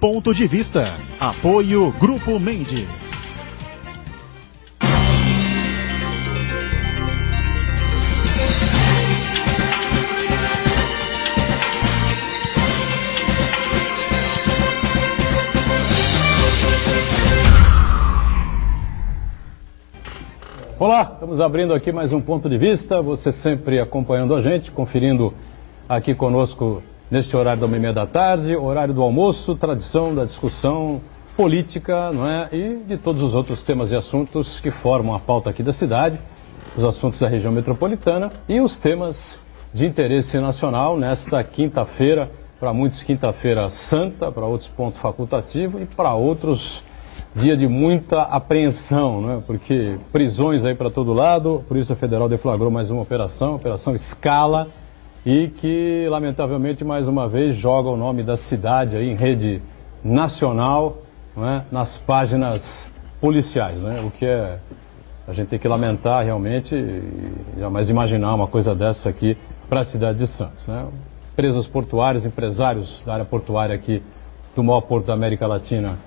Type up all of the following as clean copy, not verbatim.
Ponto de Vista. Apoio Grupo Mendes. Olá, estamos abrindo aqui mais um Ponto de Vista, você sempre acompanhando a gente, conferindo aqui conosco neste horário da 1h30 da tarde, horário do almoço, tradição da discussão política, não é? E de todos os outros temas e assuntos que formam a pauta aqui da cidade, os assuntos da região metropolitana e os temas de interesse nacional nesta quinta-feira, para muitos quinta-feira santa, para outros ponto facultativo e para outros dia de muita apreensão, né? Porque prisões aí para todo lado, a Polícia Federal deflagrou mais uma Operação Escala, e que, lamentavelmente, mais uma vez, joga o nome da cidade aí em rede nacional, não é? Nas páginas policiais, né? O que a gente tem que lamentar realmente e jamais imaginar uma coisa dessa aqui para a cidade de Santos, né? Empresas portuárias, empresários da área portuária aqui do maior porto da América Latina,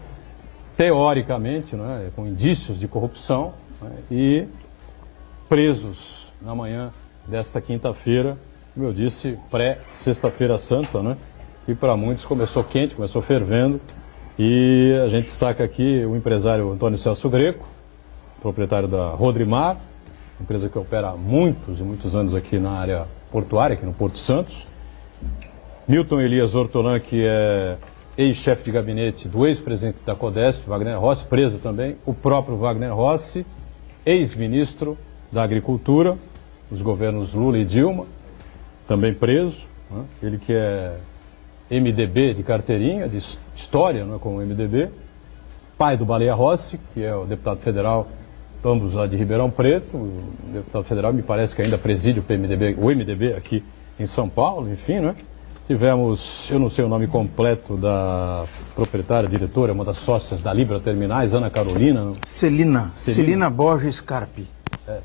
teoricamente, né, com indícios de corrupção, né, e presos na manhã desta quinta-feira, como eu disse, pré-sexta-feira santa, né, que para muitos começou quente, começou fervendo, e a gente destaca aqui o empresário Antônio Celso Greco, proprietário da Rodrimar, empresa que opera há muitos e muitos anos aqui na área portuária, aqui no Porto Santos, Milton Elias Ortolan, que é ex-chefe de gabinete do ex-presidente da Codesp, Wagner Rossi, preso também, o próprio Wagner Rossi, ex-ministro da Agricultura, dos governos Lula e Dilma, também preso, né? Ele que é MDB de carteirinha, de história, né, com o MDB, pai do Baleia Rossi, que é o deputado federal, ambos lá de Ribeirão Preto, o deputado federal me parece que ainda preside o MDB aqui em São Paulo, enfim, né? Tivemos, eu não sei o nome completo da proprietária, diretora, uma das sócias da Libra Terminais, Ana Carolina. Celina Borges Carpi.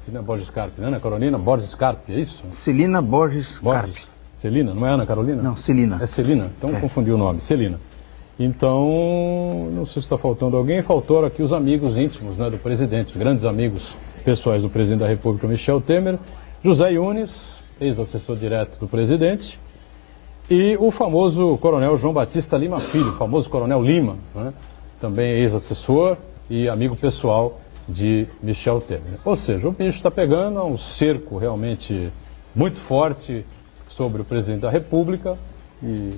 Celina Borges Carpi, Ana Carolina Borges Carpi, é isso? Celina Borges Carpi. Celina, não é Ana Carolina? Não, Celina. É Celina, então confundi o nome, Celina. Então, não sei se está faltando alguém, faltaram aqui os amigos íntimos, né, do presidente, grandes amigos pessoais do presidente da República, Michel Temer, José Yunes, ex-assessor direto do presidente, e o famoso coronel João Batista Lima Filho, o famoso coronel Lima, né? Também ex-assessor e amigo pessoal de Michel Temer. Ou seja, o bicho está pegando, um cerco realmente muito forte sobre o presidente da República e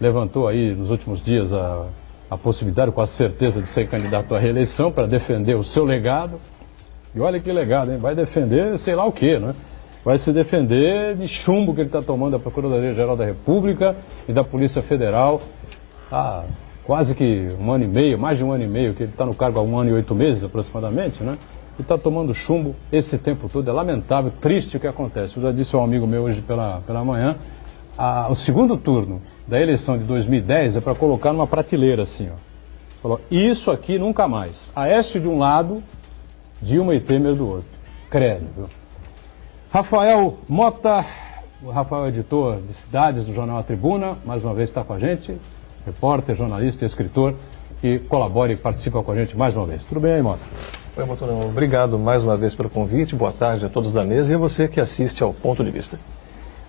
levantou aí nos últimos dias a possibilidade, com a certeza de ser candidato à reeleição para defender o seu legado. E olha que legado, hein? Vai defender sei lá o quê, né? Vai se defender de chumbo que ele está tomando da Procuradoria-Geral da República e da Polícia Federal há quase que um ano e meio, mais de um ano e meio, que ele está no cargo há 1 ano e 8 meses aproximadamente, né? E está tomando chumbo esse tempo todo. É lamentável, triste o que acontece. Eu já disse a um amigo meu hoje pela manhã, o segundo turno da eleição de 2010 é para colocar numa prateleira assim, ó. Falou, isso aqui nunca mais. Aécio de um lado, Dilma e Temer do outro. Credo, viu? Rafael Mota, o Rafael editor de Cidades do jornal A Tribuna, mais uma vez está com a gente, repórter, jornalista e escritor, que colabora e participa com a gente mais uma vez. Tudo bem aí, Mota? Oi, Motorão. Obrigado mais uma vez pelo convite, boa tarde a todos da mesa e a você que assiste ao Ponto de Vista.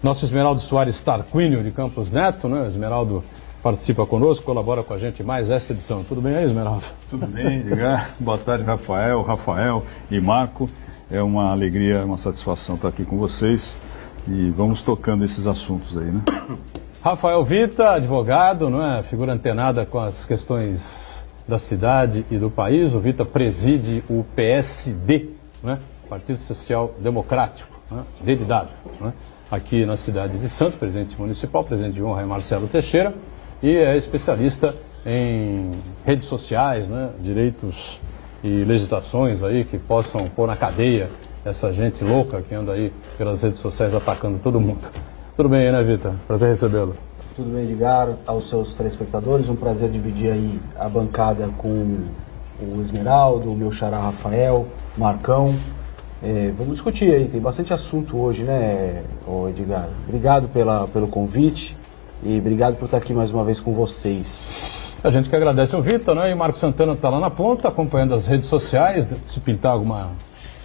Nosso Esmeraldo Soares Tarquínio de Campos Neto, né? Esmeraldo participa conosco, colabora com a gente mais esta edição. Tudo bem aí, Esmeraldo? Tudo bem, Edgar. Boa tarde, Rafael e Marco. É uma alegria, uma satisfação estar aqui com vocês e vamos tocando esses assuntos aí, né? Rafael Vita, advogado, não é? Figura antenada com as questões da cidade e do país. O Vita preside o PSD, né? Partido Social Democrático, né? D, né? Aqui na cidade de Santos, presidente municipal, presidente de honra é Marcelo Teixeira, e é especialista em redes sociais, né? Direitos e legislações aí que possam pôr na cadeia essa gente louca que anda aí pelas redes sociais atacando todo mundo. Tudo bem aí, né, Vitor? Prazer recebê-lo. Tudo bem, Edgar, aos seus telespectadores, um prazer dividir aí a bancada com o Esmeraldo, o meu xará Rafael, Marcão. Vamos discutir aí, tem bastante assunto hoje, né, Edgar? Obrigado pelo convite e obrigado por estar aqui mais uma vez com vocês. A gente que agradece o Vitor, né? E o Marco Santana está lá na ponta, acompanhando as redes sociais, se pintar alguma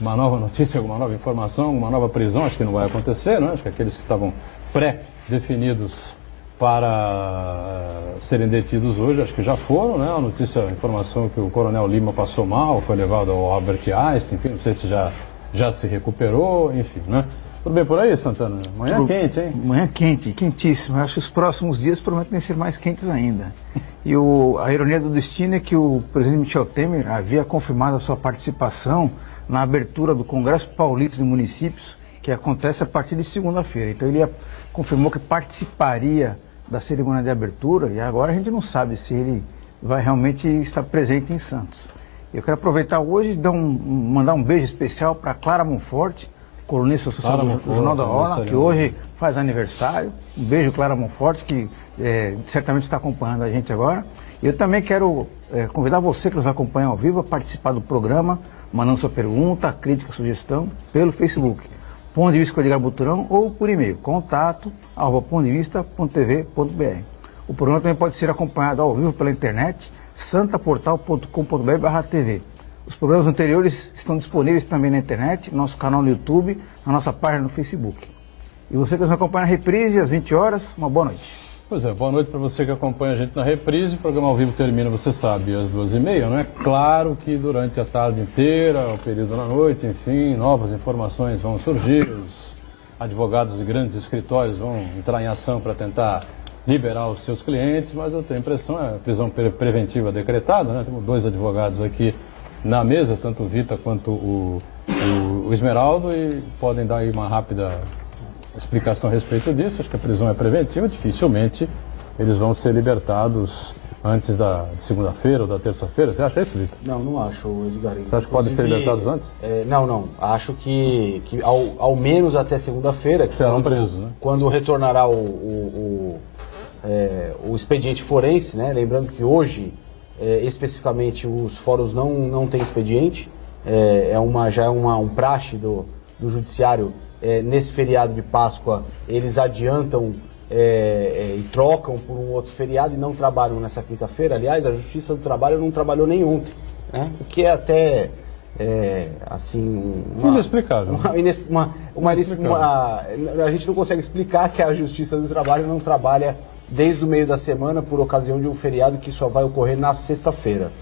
uma nova notícia, alguma nova informação, uma nova prisão, acho que não vai acontecer, né? Acho que aqueles que estavam pré-definidos para serem detidos hoje, acho que já foram, né? A notícia, a informação que o Coronel Lima passou mal, foi levado ao Albert Einstein, enfim, não sei se já se recuperou, enfim, né? Tudo bem por aí, Santana? Manhã quente, hein? Manhã quente, quentíssima. Eu acho que os próximos dias prometem ser mais quentes ainda. E a ironia do destino é que o presidente Michel Temer havia confirmado a sua participação na abertura do Congresso Paulista de Municípios, que acontece a partir de segunda-feira. Então ele confirmou que participaria da cerimônia de abertura e agora a gente não sabe se ele vai realmente estar presente em Santos. Eu quero aproveitar hoje e mandar um beijo especial para Clara Monforte, colunista social do Jornal da Hora, que hoje faz aniversário. Um beijo, Clara Monforte, que certamente está acompanhando a gente agora. Eu também quero convidar você que nos acompanha ao vivo a participar do programa, mandando sua pergunta, crítica, sugestão, pelo Facebook. Ponto de Vista com Edgar Buturão ou por e-mail, contato@pondevista.tv.br. O programa também pode ser acompanhado ao vivo pela internet, santaportal.com.br/tv. Os programas anteriores estão disponíveis também na internet, no nosso canal no YouTube, na nossa página no Facebook. E você que nos acompanha na reprise, às 20 horas, uma boa noite. Pois é, boa noite para você que acompanha a gente na reprise. O programa ao vivo termina, você sabe, às 2h30, não é? Claro que durante a tarde inteira, o período da noite, enfim, novas informações vão surgir, os advogados de grandes escritórios vão entrar em ação para tentar liberar os seus clientes, mas eu tenho a impressão, é a prisão preventiva decretada, né? Temos 2 advogados aqui na mesa, tanto o Vita quanto o Esmeraldo, e podem dar aí uma rápida explicação a respeito disso. Acho que a prisão é preventiva, dificilmente eles vão ser libertados antes da segunda-feira ou da terça-feira. Você acha isso, Vitor? Não acho, Edgar. Você acha que podem ser libertados antes? Não. Acho que ao menos até segunda-feira, serão presos, né? Quando retornará o expediente forense, né? Lembrando que hoje, especificamente, os fóruns não têm expediente. Já é um praxe do Judiciário. Nesse feriado de Páscoa, eles adiantam e trocam por um outro feriado e não trabalham nessa quinta-feira. Aliás, a Justiça do Trabalho não trabalhou nem ontem, né? O que é até, assim... inexplicável. A gente não consegue explicar que a Justiça do Trabalho não trabalha desde o meio da semana por ocasião de um feriado que só vai ocorrer na sexta-feira.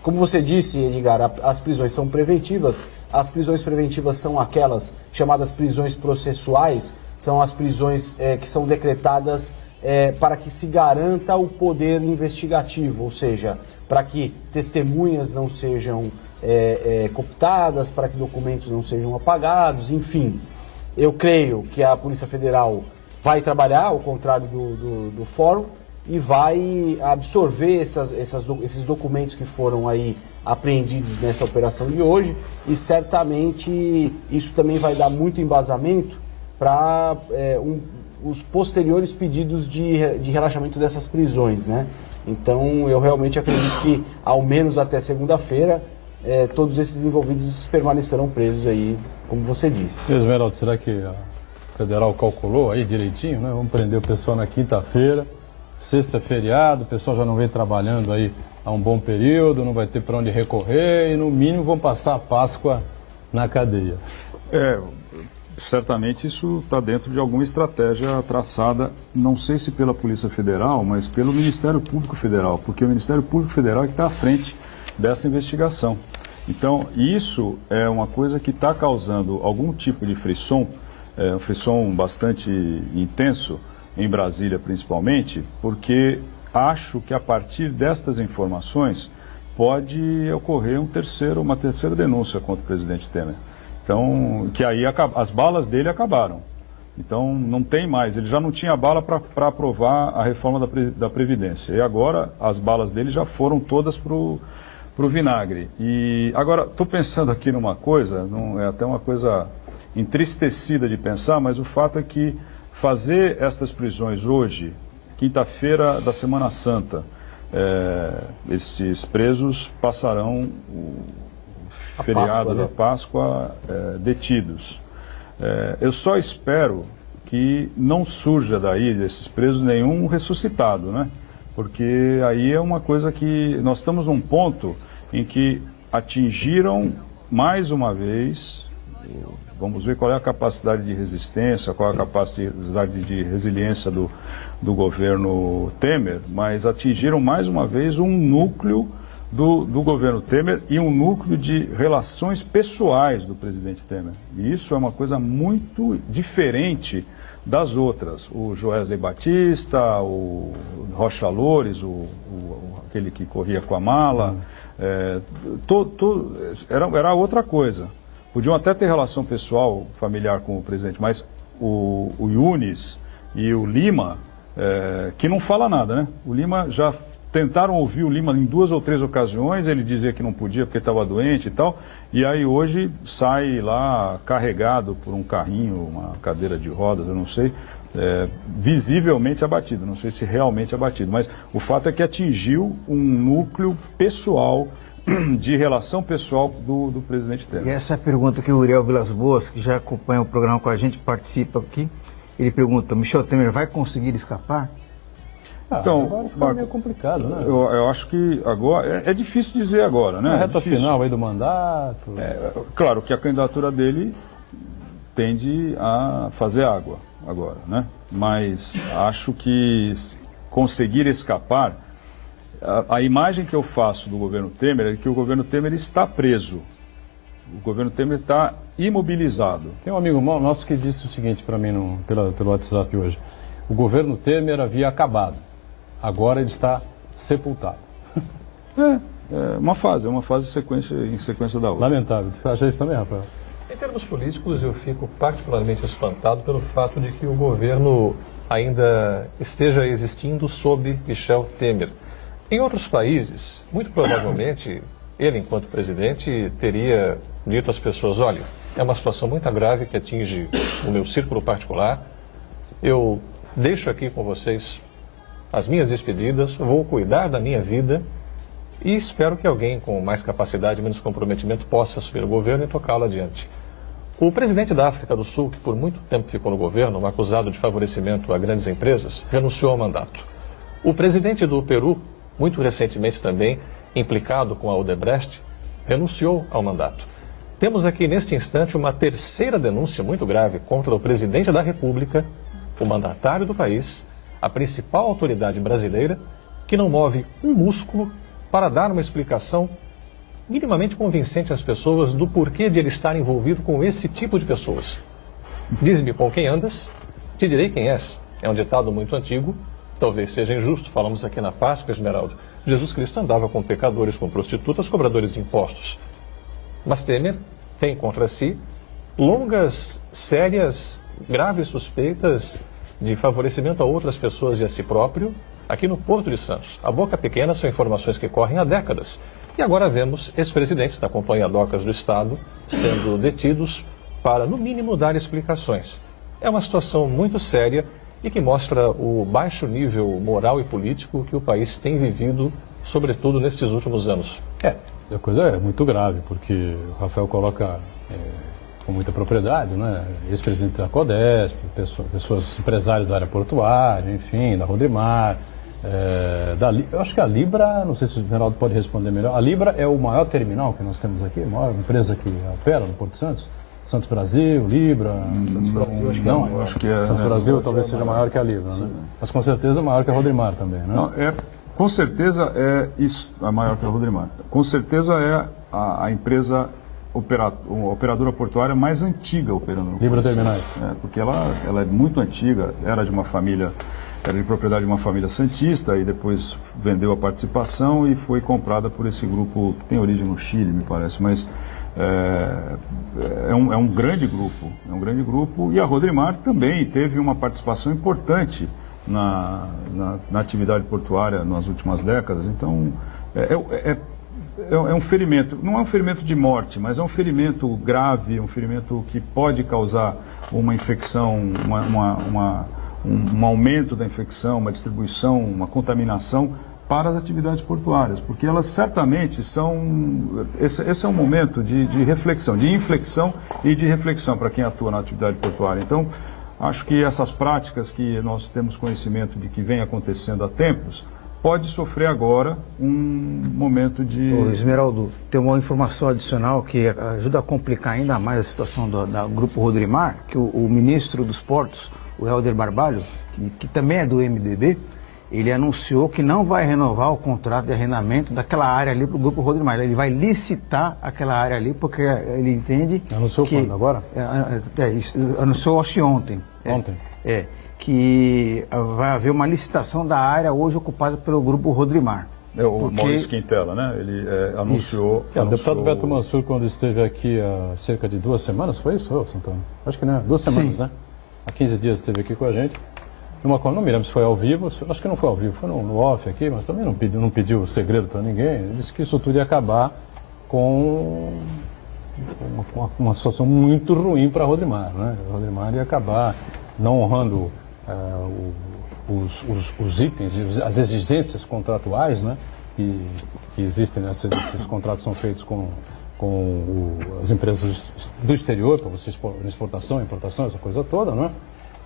Como você disse, Edgar, as prisões são preventivas. As prisões preventivas são aquelas chamadas prisões processuais, são as prisões que são decretadas para que se garanta o poder investigativo, ou seja, para que testemunhas não sejam cooptadas, para que documentos não sejam apagados, enfim. Eu creio que a Polícia Federal vai trabalhar, ao contrário do Fórum, e vai absorver esses documentos que foram aí apreendidos nessa operação de hoje, e certamente isso também vai dar muito embasamento para os posteriores pedidos de relaxamento dessas prisões, né? Então eu realmente acredito que ao menos até segunda-feira todos esses envolvidos permanecerão presos aí, como você disse. Esmeralda, será que a Federal calculou aí direitinho, né? Vamos prender o pessoal na quinta-feira, sexta é feriado, o pessoal já não vem trabalhando aí há um bom período, não vai ter para onde recorrer e, no mínimo, vão passar a Páscoa na cadeia. Certamente isso está dentro de alguma estratégia traçada, não sei se pela Polícia Federal, mas pelo Ministério Público Federal, porque o Ministério Público Federal é que está à frente dessa investigação. Então, isso é uma coisa que está causando algum tipo de frisson, um frisson bastante intenso, em Brasília principalmente, porque acho que a partir destas informações pode ocorrer uma terceira denúncia contra o presidente Temer. Então, que aí as balas dele acabaram. Então, não tem mais, ele já não tinha bala para aprovar a reforma da Previdência. E agora as balas dele já foram todas para o vinagre. E agora, estou pensando aqui numa coisa, é até uma coisa entristecida de pensar, mas o fato é que fazer estas prisões hoje, quinta-feira da Semana Santa, esses presos passarão o feriado da Páscoa detidos. Eu só espero que não surja daí, desses presos, nenhum ressuscitado, né? porque aí é uma coisa que nós estamos num ponto em que atingiram mais uma vez, vamos ver qual é a capacidade de resistência, qual é a capacidade de resiliência do governo Temer, mas atingiram mais uma vez um núcleo do governo Temer e um núcleo de relações pessoais do presidente Temer. E isso é uma coisa muito diferente das outras. O Joesley Batista, o Rocha Loures, aquele que corria com a mala, era outra coisa. Podiam até ter relação pessoal, familiar com o presidente, mas o Yunis e o Lima, que não fala nada, né? O Lima já tentaram ouvir o Lima em 2 ou 3 ocasiões, ele dizia que não podia porque estava doente e tal, e aí hoje sai lá carregado por um carrinho, uma cadeira de rodas, eu não sei, visivelmente abatido, não sei se realmente abatido, mas o fato é que atingiu um núcleo pessoal, de relação pessoal do presidente Temer. E essa é a pergunta que o Uriel Vilas Boas, que já acompanha o programa com a gente, participa aqui, ele pergunta, Michel Temer vai conseguir escapar? Então, agora fica meio complicado, né? Eu acho que agora, é difícil dizer agora, né? Na reta final aí do mandato. Claro que a candidatura dele tende a fazer água agora, né? Mas acho que conseguir escapar, a imagem que eu faço do governo Temer é que o governo Temer está preso. O governo Temer está imobilizado. Tem um amigo nosso que disse o seguinte para mim pelo WhatsApp hoje. O governo Temer havia acabado. Agora ele está sepultado. Uma fase em sequência da outra. Lamentável. Você acha isso também, Rafael? Em termos políticos, eu fico particularmente espantado pelo fato de que o governo ainda esteja existindo sob Michel Temer. Em outros países, muito provavelmente, ele, enquanto presidente, teria dito às pessoas, olha, é uma situação muito grave que atinge o meu círculo particular, eu deixo aqui com vocês as minhas despedidas, vou cuidar da minha vida e espero que alguém com mais capacidade, menos comprometimento, possa assumir o governo e tocá-lo adiante. O presidente da África do Sul, que por muito tempo ficou no governo, acusado de favorecimento a grandes empresas, renunciou ao mandato. O presidente do Peru, muito recentemente também implicado com a Odebrecht, renunciou ao mandato. Temos aqui, neste instante, uma terceira denúncia muito grave contra o presidente da República, o mandatário do país, a principal autoridade brasileira, que não move um músculo para dar uma explicação minimamente convincente às pessoas do porquê de ele estar envolvido com esse tipo de pessoas. Diz-me com quem andas, te direi quem és. É um ditado muito antigo, talvez seja injusto, falamos aqui na Páscoa, Esmeralda. Jesus Cristo andava com pecadores, com prostitutas, cobradores de impostos. Mas Temer tem contra si longas, sérias, graves suspeitas de favorecimento a outras pessoas e a si próprio, aqui no Porto de Santos. A boca pequena são informações que correm há décadas. E agora vemos ex-presidentes da Companhia Docas do Estado sendo detidos para, no mínimo, dar explicações. É uma situação muito séria e que mostra o baixo nível moral e político que o país tem vivido, sobretudo nestes últimos anos. A coisa é muito grave, porque o Rafael coloca com muita propriedade, né? Ex-presidente da Codesp, pessoas empresários da área portuária, enfim, da Rodrimar, eu acho que a Libra, não sei se o Geraldo pode responder melhor, a Libra é o maior terminal que nós temos aqui, a maior empresa que opera no Porto de Santos? Santos Brasil, Libra... Santos Brasil, acho que não, eu acho que é... Santos Brasil talvez seja maior que a Libra, né? Mas com certeza maior que a Rodrimar também, né? Não, com certeza é isso, a maior que a Rodrimar. Com certeza é a empresa operadora portuária mais antiga operando no Libra Porto. Terminais. Porque ela é muito antiga, era de propriedade de uma família santista e depois vendeu a participação e foi comprada por esse grupo que tem origem no Chile, me parece, mas é um grande grupo, e a Rodrimar também teve uma participação importante na atividade portuária nas últimas décadas. Então é um ferimento, não é um ferimento de morte, mas é um ferimento grave, um ferimento que pode causar uma infecção, um aumento da infecção, uma distribuição, uma contaminação para as atividades portuárias, porque elas certamente são... Esse é um momento de reflexão, de inflexão e de reflexão para quem atua na atividade portuária. Então, acho que essas práticas que nós temos conhecimento de que vem acontecendo há tempos, pode sofrer agora um momento de... Ô, Esmeraldo, tem uma informação adicional que ajuda a complicar ainda mais a situação do Grupo Rodrimar, que o ministro dos Portos, o Helder Barbalho, que também é do MDB, ele anunciou que não vai renovar o contrato de arrendamento daquela área ali para o Grupo Rodrimar. Ele vai licitar aquela área ali, porque ele entende... Anunciou que, quando? Agora? Anunciou, acho que ontem. Ontem? Que vai haver uma licitação da área hoje ocupada pelo Grupo Rodrimar. O Maurício Quintela, né? Ele anunciou... O deputado Beto Mansur, quando esteve aqui há cerca de 2 semanas, foi isso, Santana? Acho que não, 2 semanas, Sim. né? Há 15 dias esteve aqui com a gente. Não me lembro se foi ao vivo, acho que não foi ao vivo, foi no off aqui, mas também não pediu segredo para ninguém. Ele disse que isso tudo ia acabar com uma situação muito ruim para a Rodrimar, né? A Rodrimar ia acabar não honrando os itens, as exigências contratuais, né? Que existem, né? Esses contratos são feitos com as empresas do exterior, para você exportação, importação, essa coisa toda, né?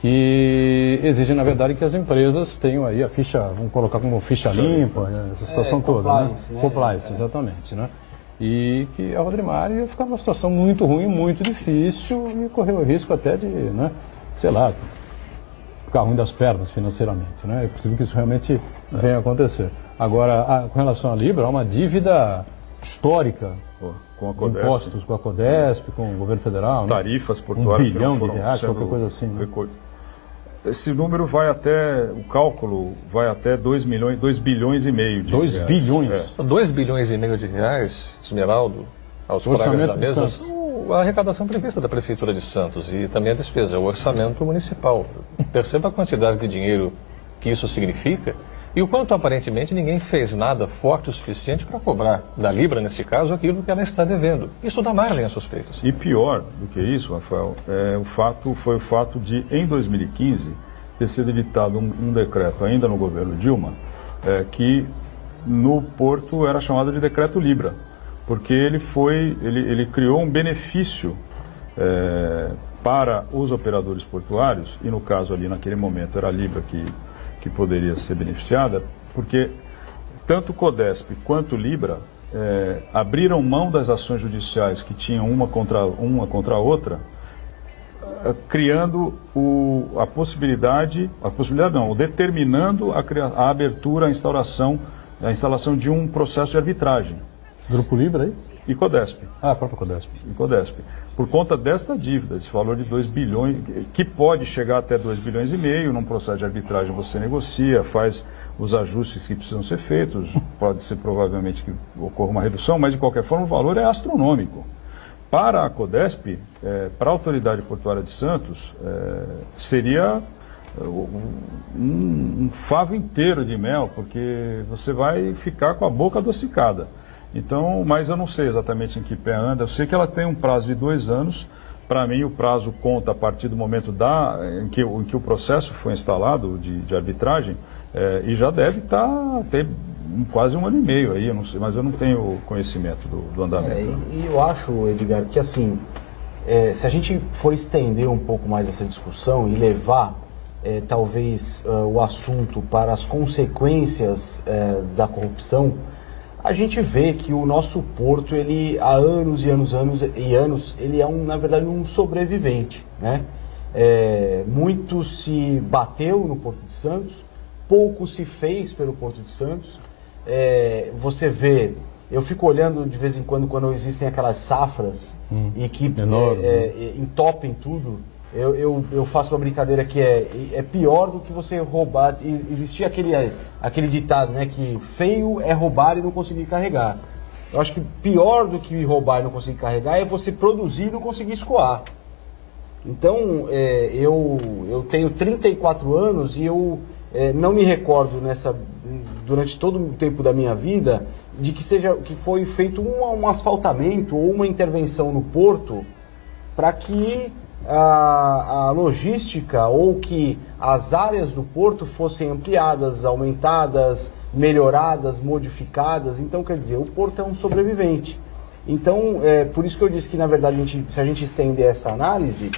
Que exigem, na verdade, que as empresas tenham aí a ficha, vamos colocar como ficha limpa, essa situação toda, compliance, né? né? Compliance, exatamente, né? E que a Rodrimar ia ficar numa situação muito ruim, muito difícil e correu o risco até de, né, sei lá, ficar ruim das pernas financeiramente, né? É possível que isso realmente venha a acontecer. Agora, com relação à Libra, há uma dívida histórica, com a Codesp, impostos com a Codesp, com o governo federal, tarifas né? portuárias R$ 1 bilhão que não foram qualquer coisa assim, né? Esse número vai até, o cálculo vai até 2 bilhões e meio de 2 reais. bilhões? 2 bilhões e meio de reais, Esmeraldo, aos colegas Orçamento da de mesa, Santos. são a arrecadação prevista da Prefeitura de Santos e também a despesa, o orçamento municipal. Perceba a quantidade de dinheiro que isso significa e o quanto aparentemente ninguém fez nada forte o suficiente para cobrar da Libra, nesse caso, aquilo que ela está devendo. Isso dá margem a suspeitas. E pior do que isso, Rafael, foi o fato de, em 2015, ter sido editado um decreto, ainda no governo Dilma, que no Porto era chamado de Decreto Libra, porque ele criou um benefício para os operadores portuários, e no caso ali, naquele momento, era a Libra que poderia ser beneficiada, porque tanto Codesp quanto Libra abriram mão das ações judiciais que tinham uma contra a outra, criando determinando a abertura, a instalação de um processo de arbitragem. Grupo Libra aí? E Codesp. A própria Codesp. E Codesp. Por conta desta dívida, esse valor de 2 bilhões, que pode chegar até 2 bilhões e meio, num processo de arbitragem você negocia, faz os ajustes que precisam ser feitos, pode ser provavelmente que ocorra uma redução, mas de qualquer forma o valor é astronômico. Para a Codesp, para a Autoridade Portuária de Santos, seria um favo inteiro de mel, porque você vai ficar com a boca adocicada. Então, mas eu não sei exatamente em que pé anda. Eu sei que ela tem um prazo de 2 anos. Para mim, o prazo conta a partir do momento em que o processo foi instalado de arbitragem, e já deve ter quase 1 ano e meio aí, eu não sei, mas eu não tenho conhecimento do andamento. E eu acho, Edgar, que assim, se a gente for estender um pouco mais essa discussão e levar talvez o assunto para as consequências da corrupção, a gente vê que o nosso porto, ele há anos e anos, ele é na verdade um sobrevivente, né? Muito se bateu no Porto de Santos, pouco se fez pelo Porto de Santos. Você vê, eu fico olhando de vez em quando existem aquelas safras e que entopem tudo. Eu faço uma brincadeira que é pior do que você roubar. Existia aquele ditado, né, que feio é roubar e não conseguir carregar. Eu acho que pior do que roubar e não conseguir carregar é você produzir e não conseguir escoar. Então, eu tenho 34 anos e eu não me recordo durante todo o tempo da minha vida de que foi feito um asfaltamento ou uma intervenção no porto para que a logística ou que as áreas do porto fossem ampliadas, aumentadas, melhoradas, modificadas. Então, quer dizer, o porto é um sobrevivente. Então, por isso que eu disse que, na verdade, se a gente estender essa análise,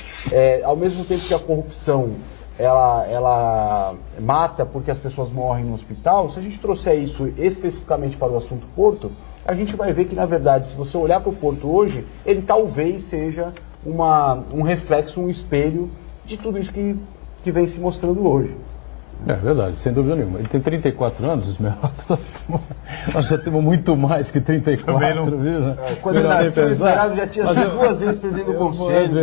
ao mesmo tempo que a corrupção ela mata porque as pessoas morrem no hospital, se a gente trouxer isso especificamente para o assunto Porto, a gente vai ver que, na verdade, se você olhar para o Porto hoje, ele talvez seja um reflexo, um espelho de tudo isso que vem se mostrando hoje. É verdade, sem dúvida nenhuma. Ele tem 34 anos, Esmeralda. Nós já temos muito mais que 34, viu? Né? Quando ele nasceu, o Esmeralda já tinha sido 2 vezes presidente do Conselho.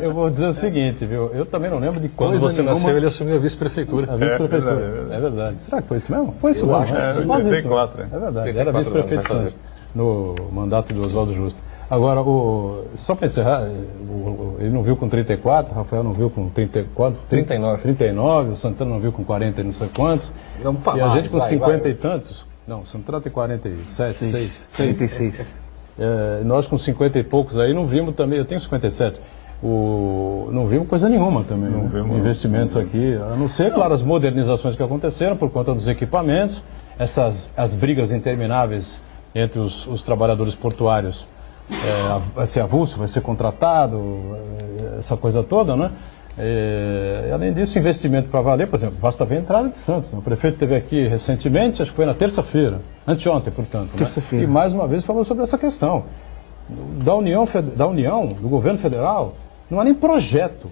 Eu vou dizer o seguinte, viu? Eu também não lembro de coisa Quando você nenhuma. nasceu, ele assumiu a vice-prefeitura. A vice-prefeitura, é verdade. Será que foi isso mesmo? Foi isso, Eu acho que sim. Quase isso. 34, É verdade, ele 34 era vice-prefeito de anos, Santos, no mandato do Oswaldo Justo. Agora, só para encerrar, ele não viu com 34, o Rafael não viu com 34, 39, o Santana não viu com 40 e não sei quantos. Vamos pra E a mais, gente com vai, 50 vai. e tantos. Não, o Santana tem 47, 6. 36. Nós com 50 e poucos aí não vimos também, eu tenho 57. Não vimos coisa nenhuma também, Não né? vimos, Investimentos aqui, a não ser, claro, as modernizações que aconteceram por conta dos equipamentos, as brigas intermináveis entre os trabalhadores portuários, vai ser avulso, vai ser contratado, essa coisa toda, né? Além disso, investimento para valer, por exemplo, basta ver a entrada de Santos. Né? O prefeito esteve aqui recentemente, acho que foi na terça-feira, anteontem, portanto. Terça-feira. Né? E mais uma vez falou sobre essa questão. Da União, do governo federal, não há nem projeto.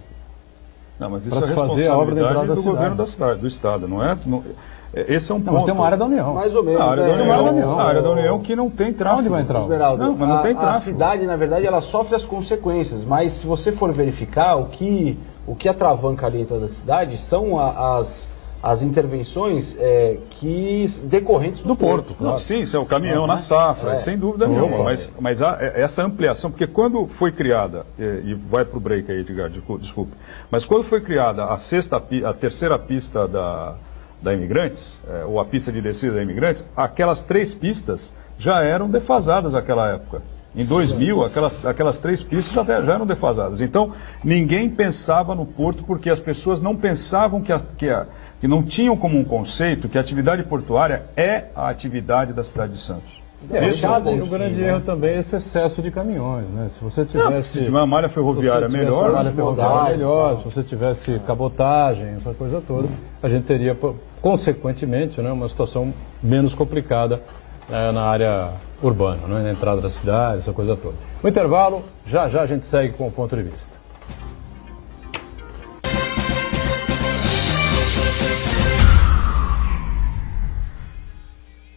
Não, mas isso Para é se fazer a obra da entrada da do cidade. governo do Estado, não é? Esse é um Não, ponto. mas tem uma área da União. Mais ou menos. A área da né? União, a área da União que não tem tráfego. Onde vai entrar? Esmeralda, Não, mas não tem a tráfego. cidade, na verdade, ela sofre as consequências, mas se você for verificar, o que atravanca ali dentro da cidade são as intervenções que decorrentes do porto. Não, sim, isso é o caminhão na safra, sem dúvida nenhuma. Mas essa ampliação, porque quando foi criada, e vai para o break aí, Edgar, desculpe, mas quando foi criada a terceira pista da Imigrantes, ou a pista de descida da Imigrantes, aquelas 3 pistas já eram defasadas naquela época. Em 2000, aquelas 3 pistas já eram defasadas. Então, ninguém pensava no porto porque as pessoas não pensavam que não tinham como um conceito que a atividade portuária é a atividade da cidade de Santos. Esse é o grande erro também, esse excesso de caminhões, né? Se você tivesse... Se tiver uma malha ferroviária melhor, se você tivesse cabotagem, essa coisa toda, a gente teria, consequentemente, né, uma situação menos complicada na área urbana, né, na entrada da cidade, essa coisa toda. No intervalo, já a gente segue com o ponto de vista.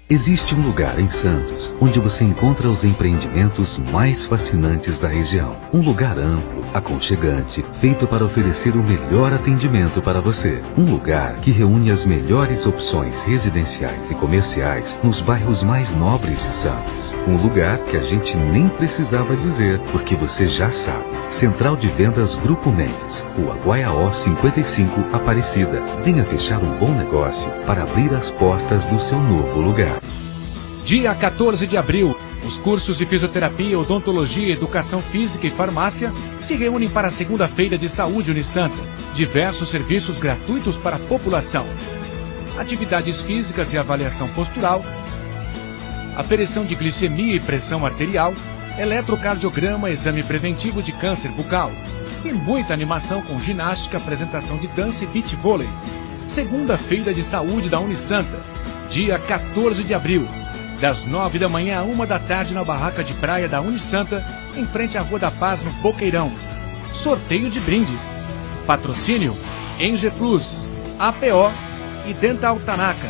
Existe um lugar em Santos onde você encontra os empreendimentos mais fascinantes da região. Um lugar amplo, aconchegante, feito para oferecer o melhor atendimento para você. Um lugar que reúne as melhores opções residenciais e comerciais nos bairros mais nobres de Santos. Um lugar que a gente nem precisava dizer, porque você já sabe. Central de Vendas Grupo Mendes, Rua Guaiaó 55, Aparecida. Venha fechar um bom negócio para abrir as portas do seu novo lugar. Dia 14 de abril, os cursos de fisioterapia, odontologia, educação física e farmácia se reúnem para a segunda-feira de saúde Unisanta. Diversos serviços gratuitos para a população. Atividades físicas e avaliação postural, aferição de glicemia e pressão arterial, eletrocardiograma, exame preventivo de câncer bucal. E muita animação com ginástica, apresentação de dança e beach vôlei. Segunda-feira de saúde da Unisanta, dia 14 de abril. Das 9 da manhã a 1 da tarde na barraca de praia da Unisanta, em frente à Rua da Paz, no Boqueirão. Sorteio de brindes. Patrocínio Enge Plus, APO e Dental Tanaka.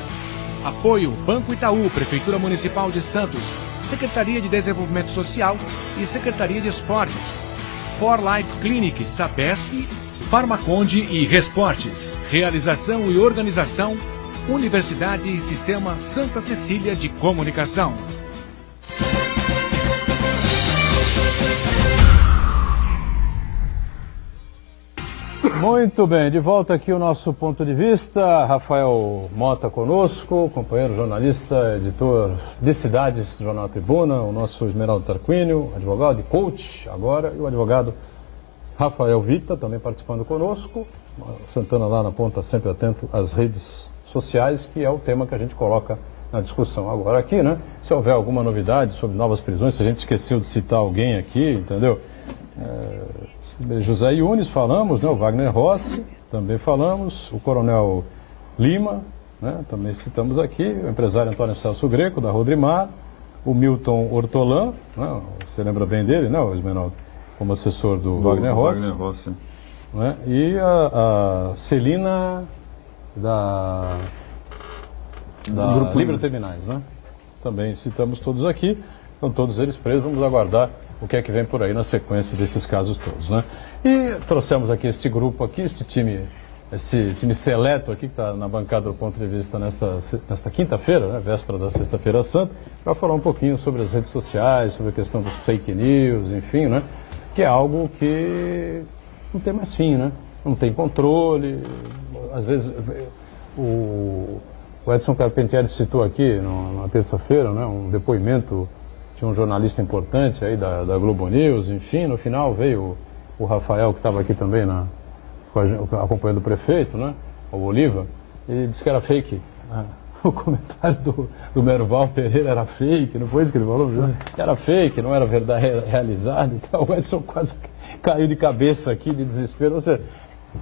Apoio Banco Itaú, Prefeitura Municipal de Santos, Secretaria de Desenvolvimento Social e Secretaria de Esportes. For Life Clinic, Sabesp, Farmaconde e Resportes. Realização e organização Universidade e Sistema Santa Cecília de Comunicação. Muito bem, de volta aqui o nosso ponto de vista. Rafael Mota conosco, companheiro jornalista, editor de Cidades do Jornal Tribuna, o nosso Esmeraldo Tarquínio, advogado e coach agora, e o advogado Rafael Vita, também participando conosco. Santana lá na ponta, sempre atento às redes sociais, que é o tema que a gente coloca na discussão agora aqui, né? Se houver alguma novidade sobre novas prisões, se a gente esqueceu de citar alguém aqui, entendeu? José Yunes, falamos, né? O Wagner Rossi, também falamos, o Coronel Lima, né? Também citamos aqui, o empresário Antônio Celso Greco, da Rodrimar, o Milton Ortolan, né? Você lembra bem dele, né, Esmeraldo? Como assessor do Wagner Rossi. Wagner Rossi. Né? E a Celina da Libra Terminais, né? Também citamos todos aqui, estão todos eles presos, vamos aguardar o que é que vem por aí na sequência desses casos todos, né? E trouxemos aqui este grupo aqui, esse time seleto aqui que está na bancada do Ponto de Vista nesta quinta-feira, né? Véspera da Sexta-feira Santa, para falar um pouquinho sobre as redes sociais, sobre a questão dos fake news, enfim, né? Que é algo que não tem mais fim, né? Não tem controle, às vezes o Edson Carpentieri citou aqui na terça-feira, né, um depoimento de um jornalista importante aí da Globo News, enfim, no final veio o Rafael, que estava aqui também acompanhando o prefeito, né, o Oliva, e disse que era fake. O comentário do Merval Pereira era fake, não foi isso que ele falou? Era fake, não era verdade realizado. Então o Edson quase caiu de cabeça aqui, de desespero. Ou seja,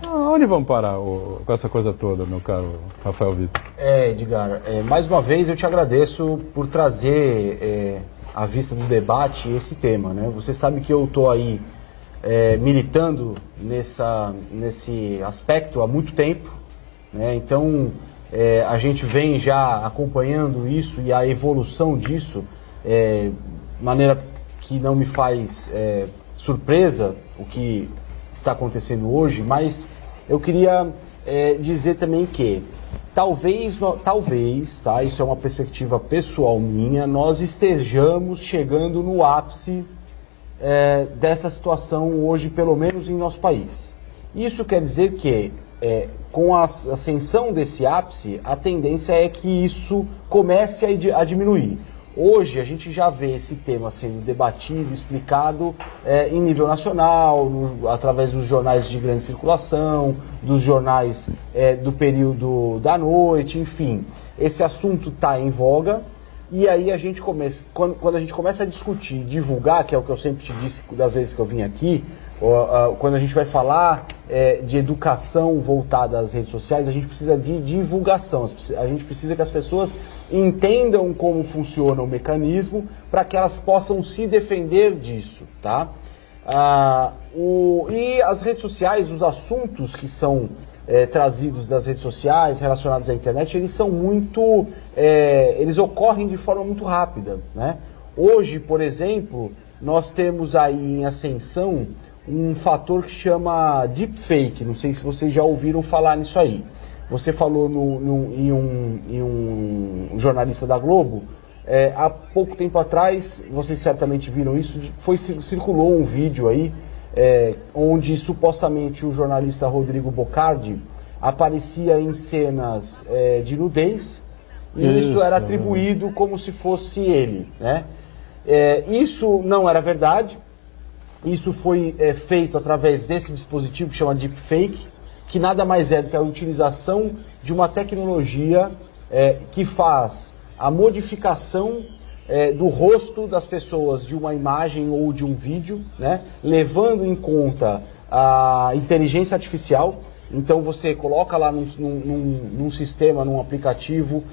onde vamos parar com essa coisa toda, meu caro Rafael Vitor? Edgar, mais uma vez eu te agradeço por trazer à vista do debate esse tema, né? Você sabe que eu estou aí militando nesse aspecto há muito tempo, né? Então a gente vem já acompanhando isso e a evolução disso, de maneira que não me faz surpresa o que está acontecendo hoje, mas eu queria dizer também que talvez, tá, isso é uma perspectiva pessoal minha, nós estejamos chegando no ápice dessa situação hoje, pelo menos em nosso país. Isso quer dizer que com a ascensão desse ápice, a tendência é que isso comece a diminuir. Hoje a gente já vê esse tema sendo debatido, explicado em nível nacional, através dos jornais de grande circulação, dos jornais do período da noite, enfim. Esse assunto está em voga e aí a gente começa, quando a gente começa a discutir, divulgar, que é o que eu sempre te disse das vezes que eu vim aqui, quando a gente vai falar de educação voltada às redes sociais, a gente precisa de divulgação, a gente precisa que as pessoas entendam como funciona o mecanismo para que elas possam se defender disso, tá? E as redes sociais, os assuntos que são trazidos das redes sociais, relacionados à internet, eles são muito, eles ocorrem de forma muito rápida, né? Hoje, por exemplo, nós temos aí em ascensão um fator que chama deepfake. Não sei se vocês já ouviram falar nisso aí. Você falou em um jornalista da Globo, há pouco tempo atrás, vocês certamente viram isso, circulou um vídeo aí, onde supostamente o jornalista Rodrigo Bocardi aparecia em cenas de nudez, e isso era atribuído como se fosse ele, né? Isso não era verdade. Isso foi feito através desse dispositivo que chama deepfake, que nada mais é do que a utilização de uma tecnologia que faz a modificação do rosto das pessoas de uma imagem ou de um vídeo, né, levando em conta a inteligência artificial. Então você coloca lá num sistema, num aplicativo,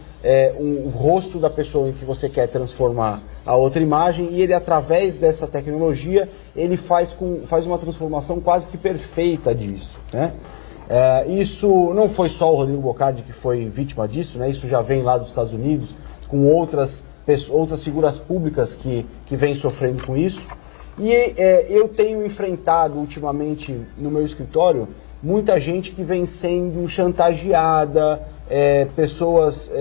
o rosto da pessoa em que você quer transformar a outra imagem, e ele, através dessa tecnologia, ele faz uma transformação quase que perfeita disso, né? Isso não foi só o Rodrigo Bocardi que foi vítima disso, né? Isso já vem lá dos Estados Unidos, com outras figuras públicas que vêm sofrendo com isso. E eu tenho enfrentado ultimamente no meu escritório muita gente que vem sendo chantageada, pessoas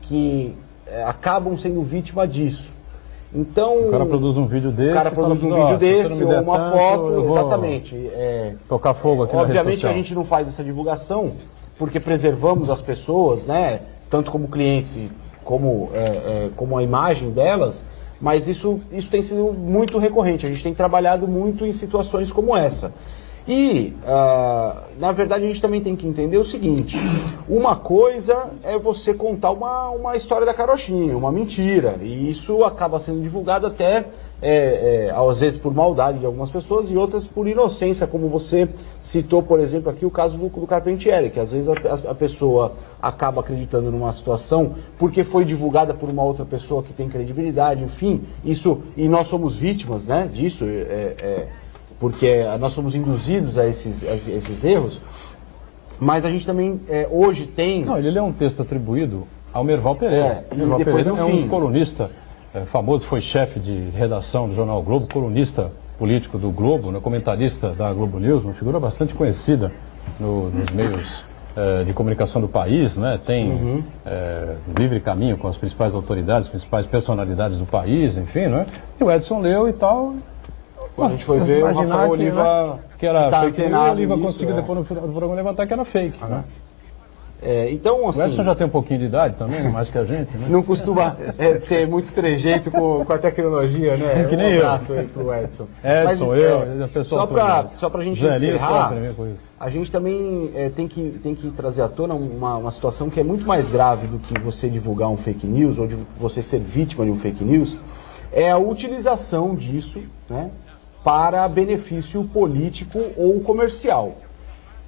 que acabam sendo vítima disso. Então, o cara produz um vídeo desse, ou uma foto, exatamente. Tocar fogo aqui na rede Obviamente social. a gente não faz essa divulgação porque preservamos as pessoas, né? Tanto como clientes como a imagem delas, mas isso tem sido muito recorrente. A gente tem trabalhado muito em situações como essa. E, na verdade, a gente também tem que entender o seguinte: uma coisa é você contar uma história da carochinha, uma mentira, e isso acaba sendo divulgado até às vezes por maldade de algumas pessoas e outras por inocência, como você citou, por exemplo, aqui o caso do Carpentieri, que às vezes a pessoa acaba acreditando numa situação porque foi divulgada por uma outra pessoa que tem credibilidade, enfim, e nós somos vítimas, né, disso, porque nós somos induzidos a esses erros, mas a gente também hoje tem... Não, ele lê um texto atribuído ao Merval Pereira. Merval depois, Pereira no fim, um colunista famoso, foi chefe de redação do jornal Globo, colunista político do Globo, né, comentarista da Globo News, uma figura bastante conhecida nos meios de comunicação do país, né, tem livre caminho com as principais autoridades, as principais personalidades do país, enfim, né, e o Edson leu e tal. Quando a gente foi ver, o Rafael Oliva que era tá fake news, o Oliva nisso, conseguiu depois no final do programa levantar que era fake, né? Então, assim, o Edson já tem um pouquinho de idade também, mais que a gente, né? não costuma ter muito trejeito com a tecnologia, né? Que nem um abraço aí pro Edson. Edson, a pessoa só pra gente encerrar, a gente também tem que trazer à tona uma situação que é muito mais grave do que você divulgar um fake news ou de você ser vítima de um fake news, é a utilização disso, né, para benefício político ou comercial.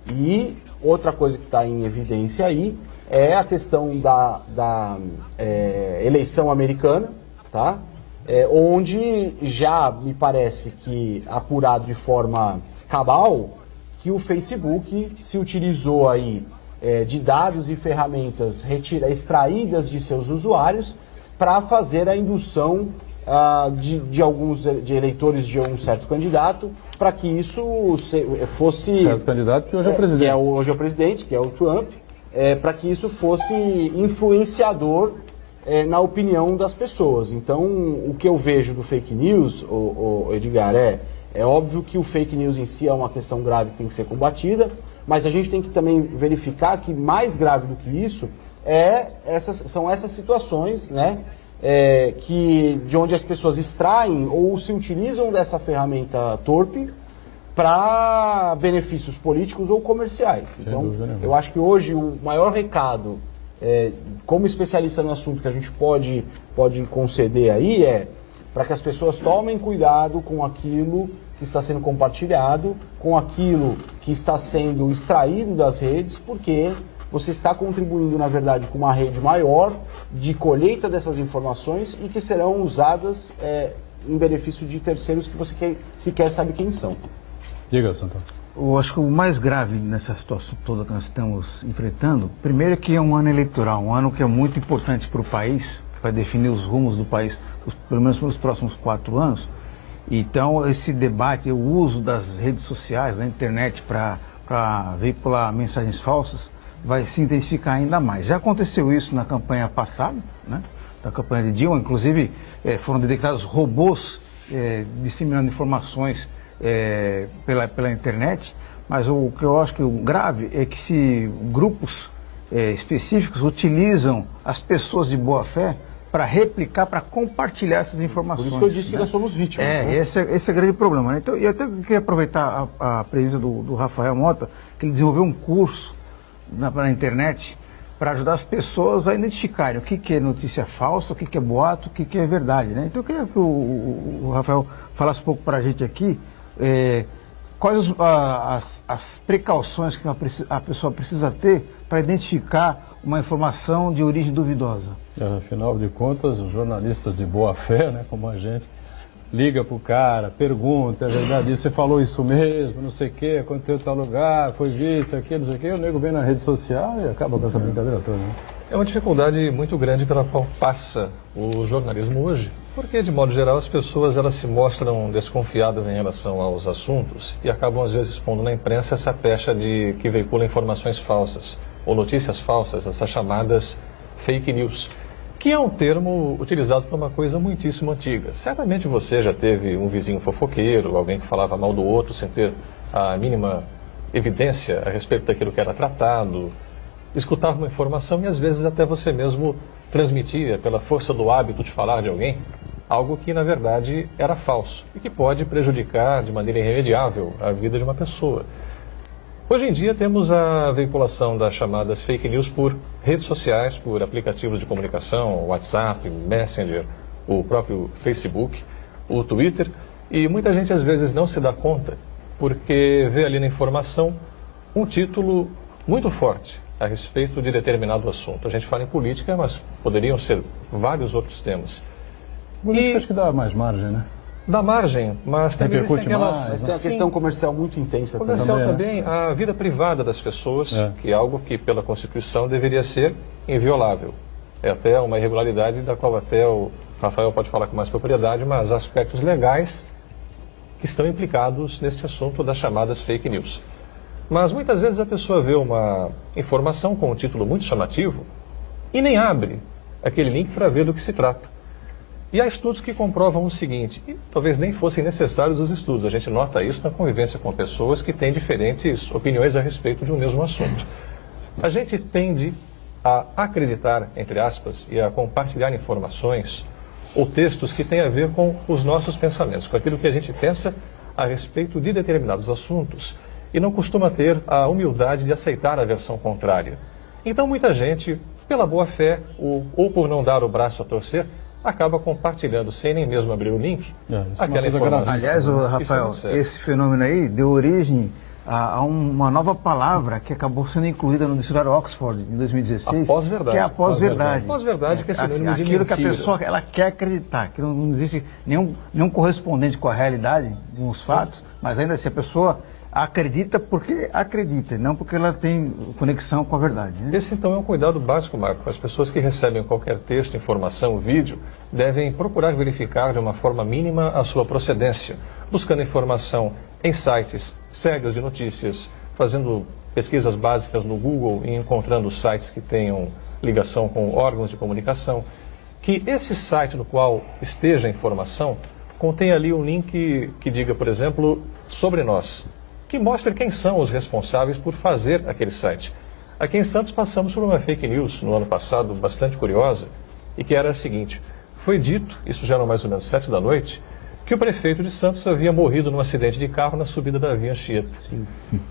E outra coisa que está em evidência aí é a questão da eleição americana, tá? Onde já me parece que apurado de forma cabal que o Facebook se utilizou aí de dados e ferramentas extraídas de seus usuários para fazer a indução de eleitores de um certo candidato, para que isso fosse... Certo candidato que hoje é o presidente. Hoje é o presidente, que é o Trump, para que isso fosse influenciador na opinião das pessoas. Então, o que eu vejo do fake news, Edgar, é óbvio que o fake news em si é uma questão grave que tem que ser combatida, mas a gente tem que também verificar que mais grave do que isso são essas situações, né? De onde as pessoas extraem ou se utilizam dessa ferramenta torpe para benefícios políticos ou comerciais. Então, eu acho que hoje o maior recado, como especialista no assunto, que a gente pode conceder aí para que as pessoas tomem cuidado com aquilo que está sendo compartilhado, com aquilo que está sendo extraído das redes, porque você está contribuindo, na verdade, com uma rede maior de colheita dessas informações e que serão usadas em benefício de terceiros que você sequer sabe quem são. Diga, Santana. Eu acho que o mais grave nessa situação toda que nós estamos enfrentando, primeiro é que é um ano eleitoral, um ano que é muito importante para o país, que vai definir os rumos do país, pelo menos pelos próximos 4 anos. Então, esse debate, o uso das redes sociais, da internet para veicular mensagens falsas, vai se intensificar ainda mais. Já aconteceu isso na campanha passada, né? Da campanha de Dilma, inclusive foram detectados robôs disseminando informações pela internet, mas o que eu acho que o grave é que se grupos específicos utilizam as pessoas de boa fé para replicar, para compartilhar essas informações. Por isso que eu disse que nós somos vítimas. Né? Esse é o grande problema. Né? Então, eu até queria aproveitar a presença do Rafael Mota, que ele desenvolveu um curso na internet para ajudar as pessoas a identificarem o que é notícia falsa, o que é boato, o que é verdade. Né? Então eu queria que o Rafael falasse um pouco para a gente aqui quais as precauções que a pessoa precisa ter para identificar uma informação de origem duvidosa. Afinal de contas, os jornalistas de boa fé, né, como a gente, liga para o cara, pergunta, é verdade isso, você falou isso mesmo, não sei o que, aconteceu em tal lugar, foi visto, aquilo, não sei o que, o nego vem na rede social e acaba com essa brincadeira toda. Né? É uma dificuldade muito grande pela qual passa o jornalismo hoje, porque, de modo geral, as pessoas elas se mostram desconfiadas em relação aos assuntos e acabam, às vezes, pondo na imprensa essa pecha que veicula informações falsas ou notícias falsas, essas chamadas fake news, que é um termo utilizado para uma coisa muitíssimo antiga. Certamente você já teve um vizinho fofoqueiro, alguém que falava mal do outro sem ter a mínima evidência a respeito daquilo que era tratado, escutava uma informação e às vezes até você mesmo transmitia, pela força do hábito de falar de alguém, algo que na verdade era falso e que pode prejudicar de maneira irremediável a vida de uma pessoa. Hoje em dia temos a veiculação das chamadas fake news por redes sociais, por aplicativos de comunicação, WhatsApp, Messenger, o próprio Facebook, o Twitter, e muita gente às vezes não se dá conta, porque vê ali na informação um título muito forte a respeito de determinado assunto. A gente fala em política, mas poderiam ser vários outros temas. Política acho que dá mais margem, né? Dá margem, mas também existem aquelas... Mas tem a questão comercial muito intensa Comercial também. também, a vida privada das pessoas, que é algo que pela Constituição deveria ser inviolável. É até uma irregularidade da qual até o Rafael pode falar com mais propriedade, mas aspectos legais que estão implicados neste assunto das chamadas fake news. Mas muitas vezes a pessoa vê uma informação com um título muito chamativo e nem abre aquele link para ver do que se trata. E há estudos que comprovam o seguinte, e talvez nem fossem necessários os estudos, a gente nota isso na convivência com pessoas que têm diferentes opiniões a respeito de um mesmo assunto. A gente tende a acreditar, entre aspas, e a compartilhar informações ou textos que têm a ver com os nossos pensamentos, com aquilo que a gente pensa a respeito de determinados assuntos, e não costuma ter a humildade de aceitar a versão contrária. Então muita gente, pela boa fé, ou por não dar o braço a torcer, acaba compartilhando, sem nem mesmo abrir o link, aquela informação. Aliás, Rafael, esse fenômeno aí deu origem a uma nova palavra que acabou sendo incluída no dicionário Oxford em 2016. A pós-verdade. Que é a pós-verdade. Pós-verdade, que é sinônimo de mentira. Aquilo que a pessoa ela quer acreditar, que não existe nenhum correspondente com a realidade, com os fatos, mas ainda assim a pessoa acredita porque acredita, não porque ela tem conexão com a verdade. Né? Esse, então, é um cuidado básico, Marco. As pessoas que recebem qualquer texto, informação, vídeo, devem procurar verificar de uma forma mínima a sua procedência, buscando informação em sites sérios de notícias, fazendo pesquisas básicas no Google e encontrando sites que tenham ligação com órgãos de comunicação, que esse site no qual esteja a informação contém ali um link que diga, por exemplo, sobre nós, que mostre quem são os responsáveis por fazer aquele site. Aqui em Santos passamos por uma fake news no ano passado, bastante curiosa, e que era a seguinte: foi dito, isso já era mais ou menos 7 da noite, que o prefeito de Santos havia morrido num acidente de carro na subida da Via Anchieta.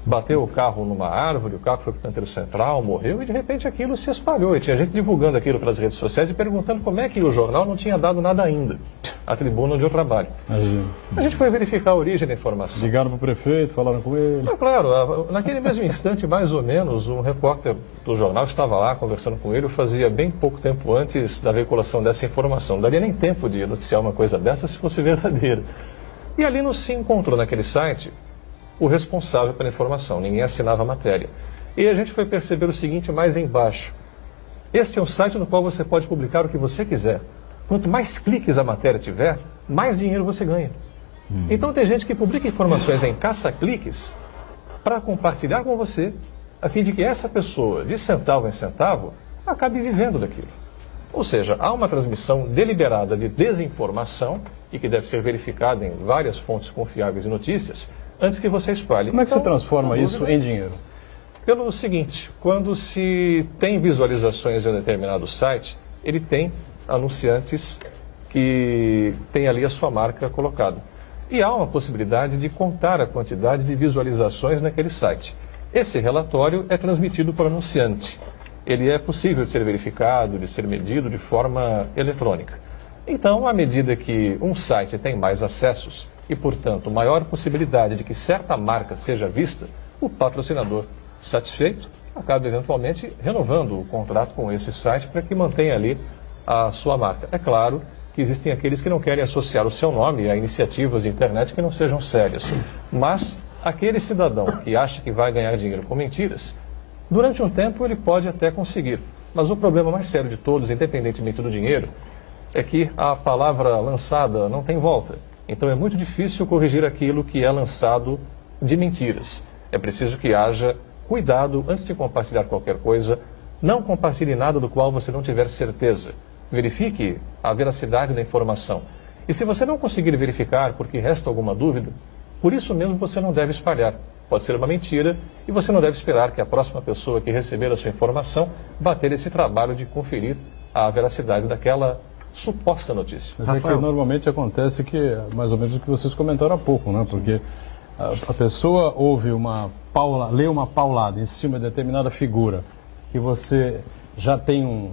Bateu o carro numa árvore, o carro foi para o canteiro central, morreu, e de repente aquilo se espalhou. E tinha gente divulgando aquilo pelas redes sociais e perguntando como é que o jornal não tinha dado nada ainda, a tribuna onde eu trabalho. A gente foi verificar a origem da informação. Ligaram para o prefeito, falaram com ele. Claro, naquele mesmo instante, mais ou menos, um repórter do jornal estava lá conversando com ele, fazia bem pouco tempo antes da veiculação dessa informação. Não daria nem tempo de noticiar uma coisa dessa se fosse verdadeira. E ali não se encontrou naquele site o responsável pela informação, ninguém assinava a matéria. E a gente foi perceber o seguinte mais embaixo: este é um site no qual você pode publicar o que você quiser. Quanto mais cliques a matéria tiver, mais dinheiro você ganha. Então tem gente que publica informações em caça-cliques para compartilhar com você, a fim de que essa pessoa, de centavo em centavo, acabe vivendo daquilo. Ou seja, há uma transmissão deliberada de desinformação e que deve ser verificada em várias fontes confiáveis de notícias antes que você espalhe. Como é que você transforma isso em dinheiro? Pelo seguinte: quando se tem visualizações em um determinado site, ele tem anunciantes que têm ali a sua marca colocada. E há uma possibilidade de contar a quantidade de visualizações naquele site. Esse relatório é transmitido para o anunciante. Ele é possível de ser verificado, de ser medido de forma eletrônica. Então, à medida que um site tem mais acessos e, portanto, maior possibilidade de que certa marca seja vista, o patrocinador satisfeito acaba eventualmente renovando o contrato com esse site para que mantenha ali a sua marca. É claro que existem aqueles que não querem associar o seu nome a iniciativas de internet que não sejam sérias, mas aquele cidadão que acha que vai ganhar dinheiro com mentiras, durante um tempo ele pode até conseguir. Mas o problema mais sério de todos, independentemente do dinheiro, é que a palavra lançada não tem volta. Então é muito difícil corrigir aquilo que é lançado de mentiras. É preciso que haja cuidado antes de compartilhar qualquer coisa. Não compartilhe nada do qual você não tiver certeza. Verifique a veracidade da informação. E se você não conseguir verificar porque resta alguma dúvida, por isso mesmo você não deve espalhar. Pode ser uma mentira e você não deve esperar que a próxima pessoa que receber a sua informação vá ter esse trabalho de conferir a veracidade daquela suposta notícia. Mas é que normalmente acontece que, mais ou menos o que vocês comentaram há pouco, né? Porque a pessoa lê uma paulada em cima de determinada figura, que você já tem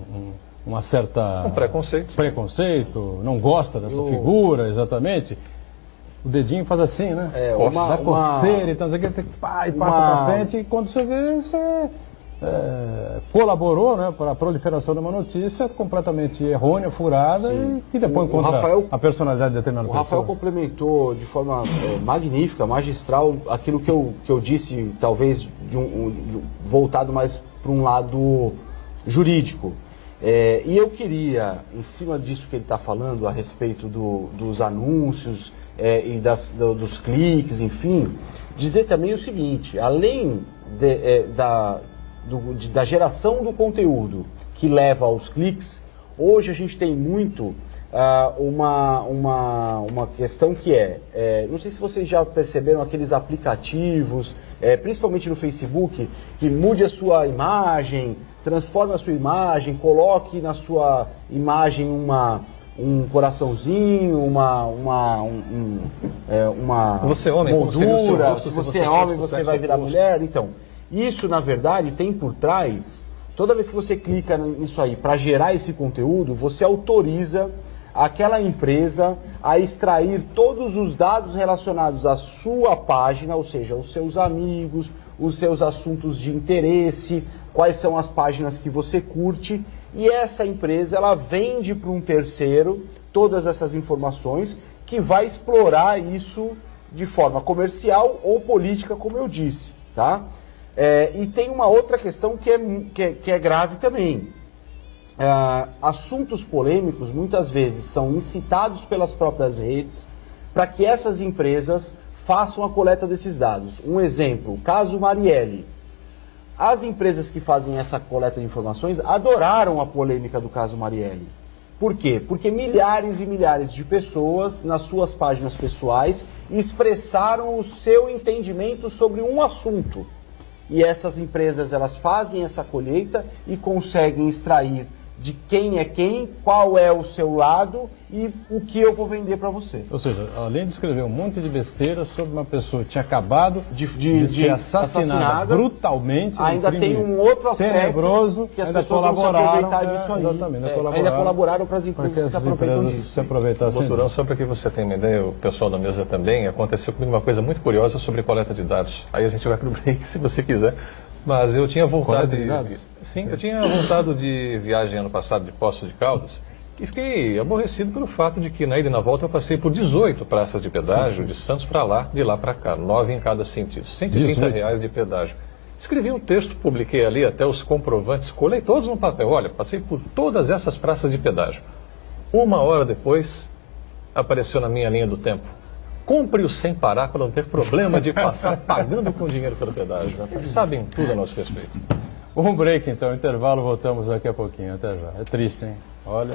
uma certa... Um preconceito. Preconceito, não gosta dessa figura, exatamente. O dedinho faz assim, né? Dá coceira e tal, e passa pra frente, e quando você vê, você colaborou, né, para a proliferação de uma notícia completamente errônea, furada, e depois encontra a personalidade de determinada pessoa. O Rafael complementou de forma magnífica, magistral, aquilo que eu disse, talvez voltado mais para um lado jurídico. E eu queria, em cima disso que ele está falando, a respeito dos anúncios e dos cliques, enfim, dizer também o seguinte: além da geração do conteúdo que leva aos cliques, hoje a gente tem muito uma questão que não sei se vocês já perceberam aqueles aplicativos, principalmente no Facebook, que mude a sua imagem, transforme a sua imagem, coloque na sua imagem um coraçãozinho, uma você é homem, moldura, se você é homem você vai virar mulher. Então, isso na verdade tem por trás, toda vez que você clica nisso aí para gerar esse conteúdo, você autoriza aquela empresa a extrair todos os dados relacionados à sua página, ou seja, os seus amigos, os seus assuntos de interesse, quais são as páginas que você curte, e essa empresa ela vende para um terceiro todas essas informações que vai explorar isso de forma comercial ou política, como eu disse, tá? E tem uma outra questão que é grave também. Assuntos polêmicos muitas vezes são incitados pelas próprias redes para que essas empresas façam a coleta desses dados. Um exemplo, o caso Marielle. As empresas que fazem essa coleta de informações adoraram a polêmica do caso Marielle. Por quê? Porque milhares e milhares de pessoas, nas suas páginas pessoais, expressaram o seu entendimento sobre um assunto. E essas empresas, elas fazem essa colheita e conseguem extrair de quem é quem, qual é o seu lado e o que eu vou vender para você. Ou seja, além de escrever um monte de besteira sobre uma pessoa que tinha acabado de ser assassinada brutalmente, ainda tem um outro aspecto tenebroso, que as pessoas vão se aproveitar disso aí. Ainda colaboraram para as empresas que se aproveitam disso. Se aproveitassem. Doutorão, só para que você tenha uma ideia, o pessoal da mesa também, aconteceu comigo uma coisa muito curiosa sobre coleta de dados. Aí a gente vai para o break, se você quiser. Mas eu tinha voltado eu tinha voltado de viagem ano passado de Poços de Caldas e fiquei aborrecido pelo fato de que na ida e na volta eu passei por 18 praças de pedágio, de Santos para lá, de lá para cá, 9 em cada sentido, R$130 de pedágio. Escrevi um texto, publiquei ali até os comprovantes, colei todos no papel. Olha, passei por todas essas praças de pedágio. 1 hora depois, apareceu na minha linha do tempo: compre-o sem parar para não ter problema de passar pagando com dinheiro pelo pedágio. Sabem tudo a nosso respeito. Um break então, intervalo, voltamos daqui a pouquinho. Até já. É triste, hein? Olha.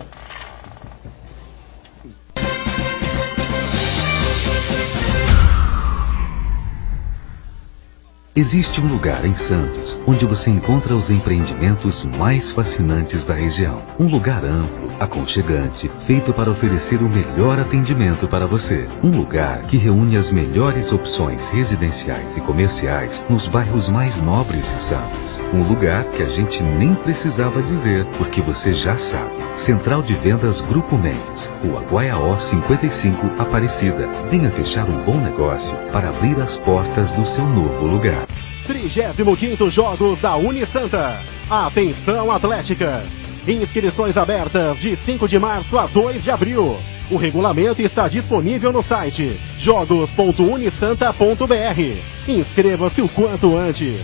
Existe um lugar em Santos onde você encontra os empreendimentos mais fascinantes da região. Um lugar amplo, aconchegante, feito para oferecer o melhor atendimento para você. Um lugar que reúne as melhores opções residenciais e comerciais nos bairros mais nobres de Santos. Um lugar que a gente nem precisava dizer, porque você já sabe. Central de Vendas Grupo Mendes, Rua Guaiaó 55, Aparecida. Venha fechar um bom negócio para abrir as portas do seu novo lugar. 35º Jogos da Unisanta. Atenção, atléticas! Inscrições abertas de 5 de março a 2 de abril. O regulamento está disponível no site jogos.unisanta.br. Inscreva-se o quanto antes.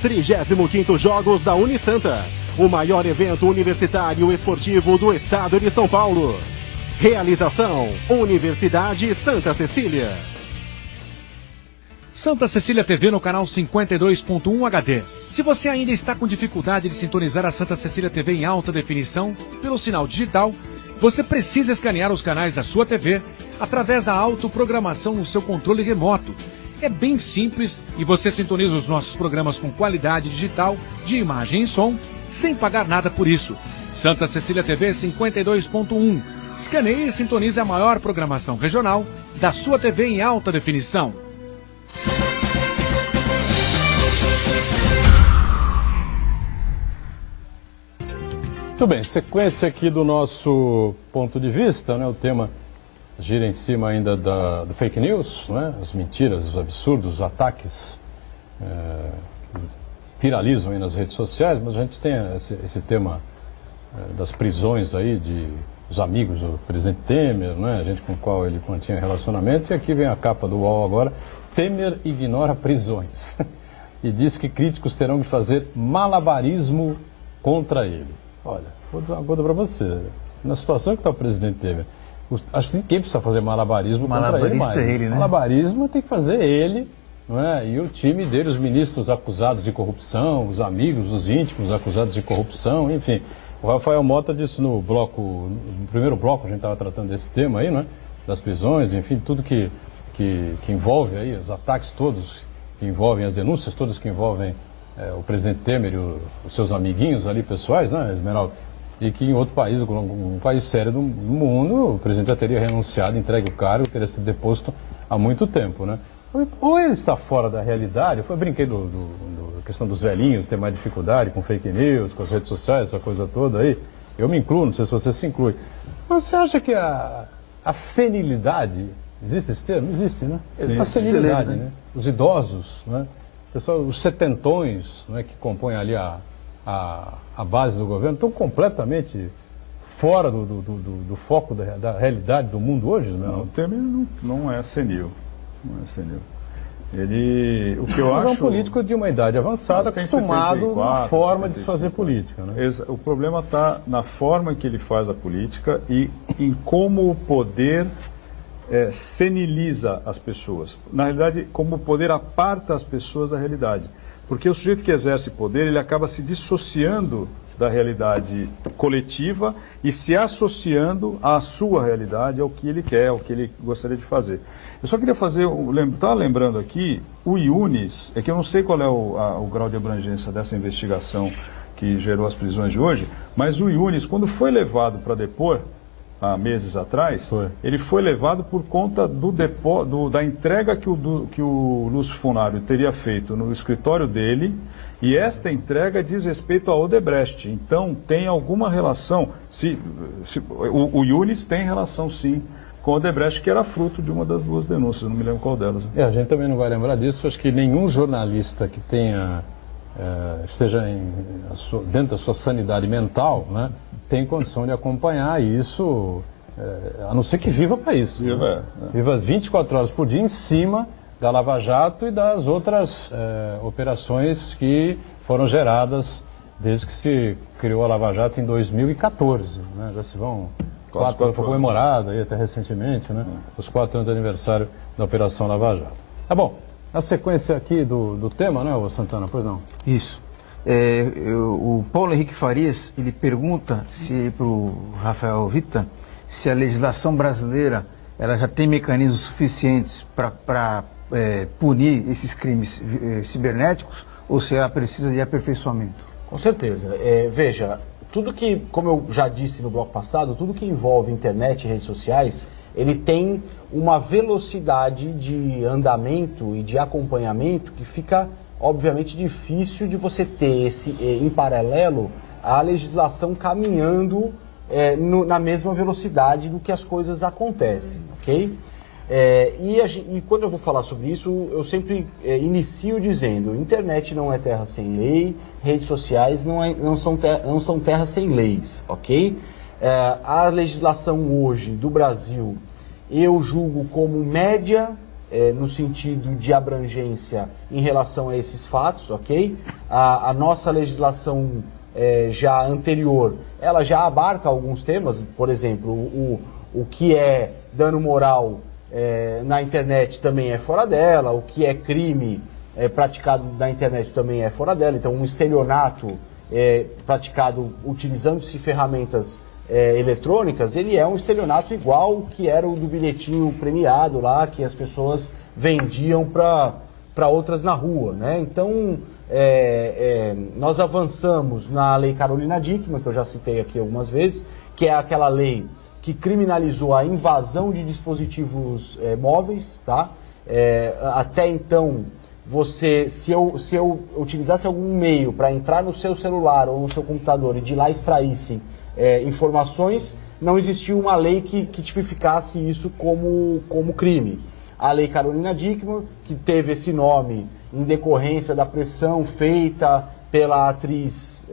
35º Jogos da Unisanta. O maior evento universitário esportivo do estado de São Paulo. Realização: Universidade Santa Cecília. Santa Cecília TV no canal 52.1 HD. Se você ainda está com dificuldade de sintonizar a Santa Cecília TV em alta definição pelo sinal digital, você precisa escanear os canais da sua TV através da autoprogramação no seu controle remoto. É bem simples e você sintoniza os nossos programas com qualidade digital de imagem e som sem pagar nada por isso. Santa Cecília TV 52.1. Escaneie e sintonize a maior programação regional da sua TV em alta definição. Muito Muito bem, sequência aqui do nosso ponto de vista, né? O tema gira em cima ainda do fake news, né? As mentiras, os absurdos, os ataques que viralizam aí nas redes sociais, mas a gente tem esse tema das prisões aí dos amigos do presidente Temer, né? A gente com o qual ele mantinha relacionamento, e aqui vem a capa do UOL agora: Temer ignora prisões e diz que críticos terão que fazer malabarismo contra ele. Olha, vou dizer uma coisa para você. Na situação que está o presidente Temer, acho que ninguém precisa fazer malabarismo contra ele mais. É ele, né? Malabarismo tem que fazer ele, não é? E o time dele, os ministros acusados de corrupção, os amigos, os íntimos acusados de corrupção, enfim. O Rafael Mota disse no primeiro bloco, a gente estava tratando desse tema aí, né? Das prisões, enfim, tudo que envolve aí, os ataques todos que envolvem, as denúncias todas que envolvem o presidente Temer e os seus amiguinhos ali pessoais, né, Esmeralda? E que em outro país, um país sério do mundo, o presidente já teria renunciado, entregue o cargo, teria sido deposto há muito tempo, né? Ou ele está fora da realidade, eu brinquei da questão dos velhinhos, ter mais dificuldade com fake news, com as redes sociais, essa coisa toda aí. Eu me incluo, não sei se você se inclui. Mas você acha que a senilidade, existe esse termo? Existe, né? Sim, a senilidade, né? Os idosos, né? Pessoal, os setentões, né, que compõem ali a base do governo, estão completamente fora do foco da realidade do mundo hoje, né? Não, o Temer não é senil. Não é senil. O que eu acho... acho... é um político de uma idade avançada, acostumado à forma de se fazer política, né? O problema está na forma que ele faz a política e em como o poder seniliza as pessoas. Na realidade, como o poder aparta as pessoas da realidade. Porque o sujeito que exerce poder, ele acaba se dissociando da realidade coletiva e se associando à sua realidade, ao que ele quer, ao que ele gostaria de fazer. Eu só queria fazer, estava lembrando aqui, o Yunis, que eu não sei qual é o grau de abrangência dessa investigação que gerou as prisões de hoje, mas o Yunis, quando foi levado para depor, há meses atrás, ele foi levado por conta da entrega que o Lúcio Funari teria feito no escritório dele, e esta entrega diz respeito a Odebrecht. Então, tem alguma relação, o Yunis tem relação, sim, com Odebrecht, que era fruto de uma das duas denúncias, não me lembro qual delas. A gente também não vai lembrar disso, acho que nenhum jornalista que esteja dentro da sua sanidade mental, né, tem condição de acompanhar isso, a não ser que viva para isso. Viva 24 horas por dia em cima da Lava Jato e das outras operações que foram geradas desde que se criou a Lava Jato em 2014. Né? Já se vão 4 anos, foi comemorado aí até recentemente, né? Os 4 anos de aniversário da Operação Lava Jato. Tá bom, na sequência aqui do tema, né, Santana? Pois não? Isso. O Paulo Henrique Farias, ele pergunta para o Rafael Vitta se a legislação brasileira ela já tem mecanismos suficientes para punir esses crimes cibernéticos ou se ela precisa de aperfeiçoamento. Com certeza. Veja, tudo que, como eu já disse no bloco passado, tudo que envolve internet e redes sociais, ele tem uma velocidade de andamento e de acompanhamento que fica, obviamente, difícil de você ter em paralelo a legislação caminhando na mesma velocidade do que as coisas acontecem, ok? E quando eu vou falar sobre isso, eu sempre inicio dizendo: internet não é terra sem lei, redes sociais não são terra sem leis, ok? A legislação hoje do Brasil, eu julgo como média, no sentido de abrangência em relação a esses fatos, ok? A nossa legislação já anterior, ela já abarca alguns temas, por exemplo, o que é dano moral na internet também é fora dela, o que é crime praticado na internet também é fora dela. Então, um estelionato praticado utilizando-se ferramentas eletrônicas, ele é um estelionato igual que era o do bilhetinho premiado lá, que as pessoas vendiam para outras na rua, né? Então, nós avançamos na Lei Carolina Dickmann, que eu já citei aqui algumas vezes, que é aquela lei que criminalizou a invasão de dispositivos móveis, tá? Até então, se eu utilizasse algum meio para entrar no seu celular ou no seu computador e de lá extraísse informações, não existia uma lei que tipificasse isso como crime. A Lei Carolina Dickmann, que teve esse nome em decorrência da pressão feita pela atriz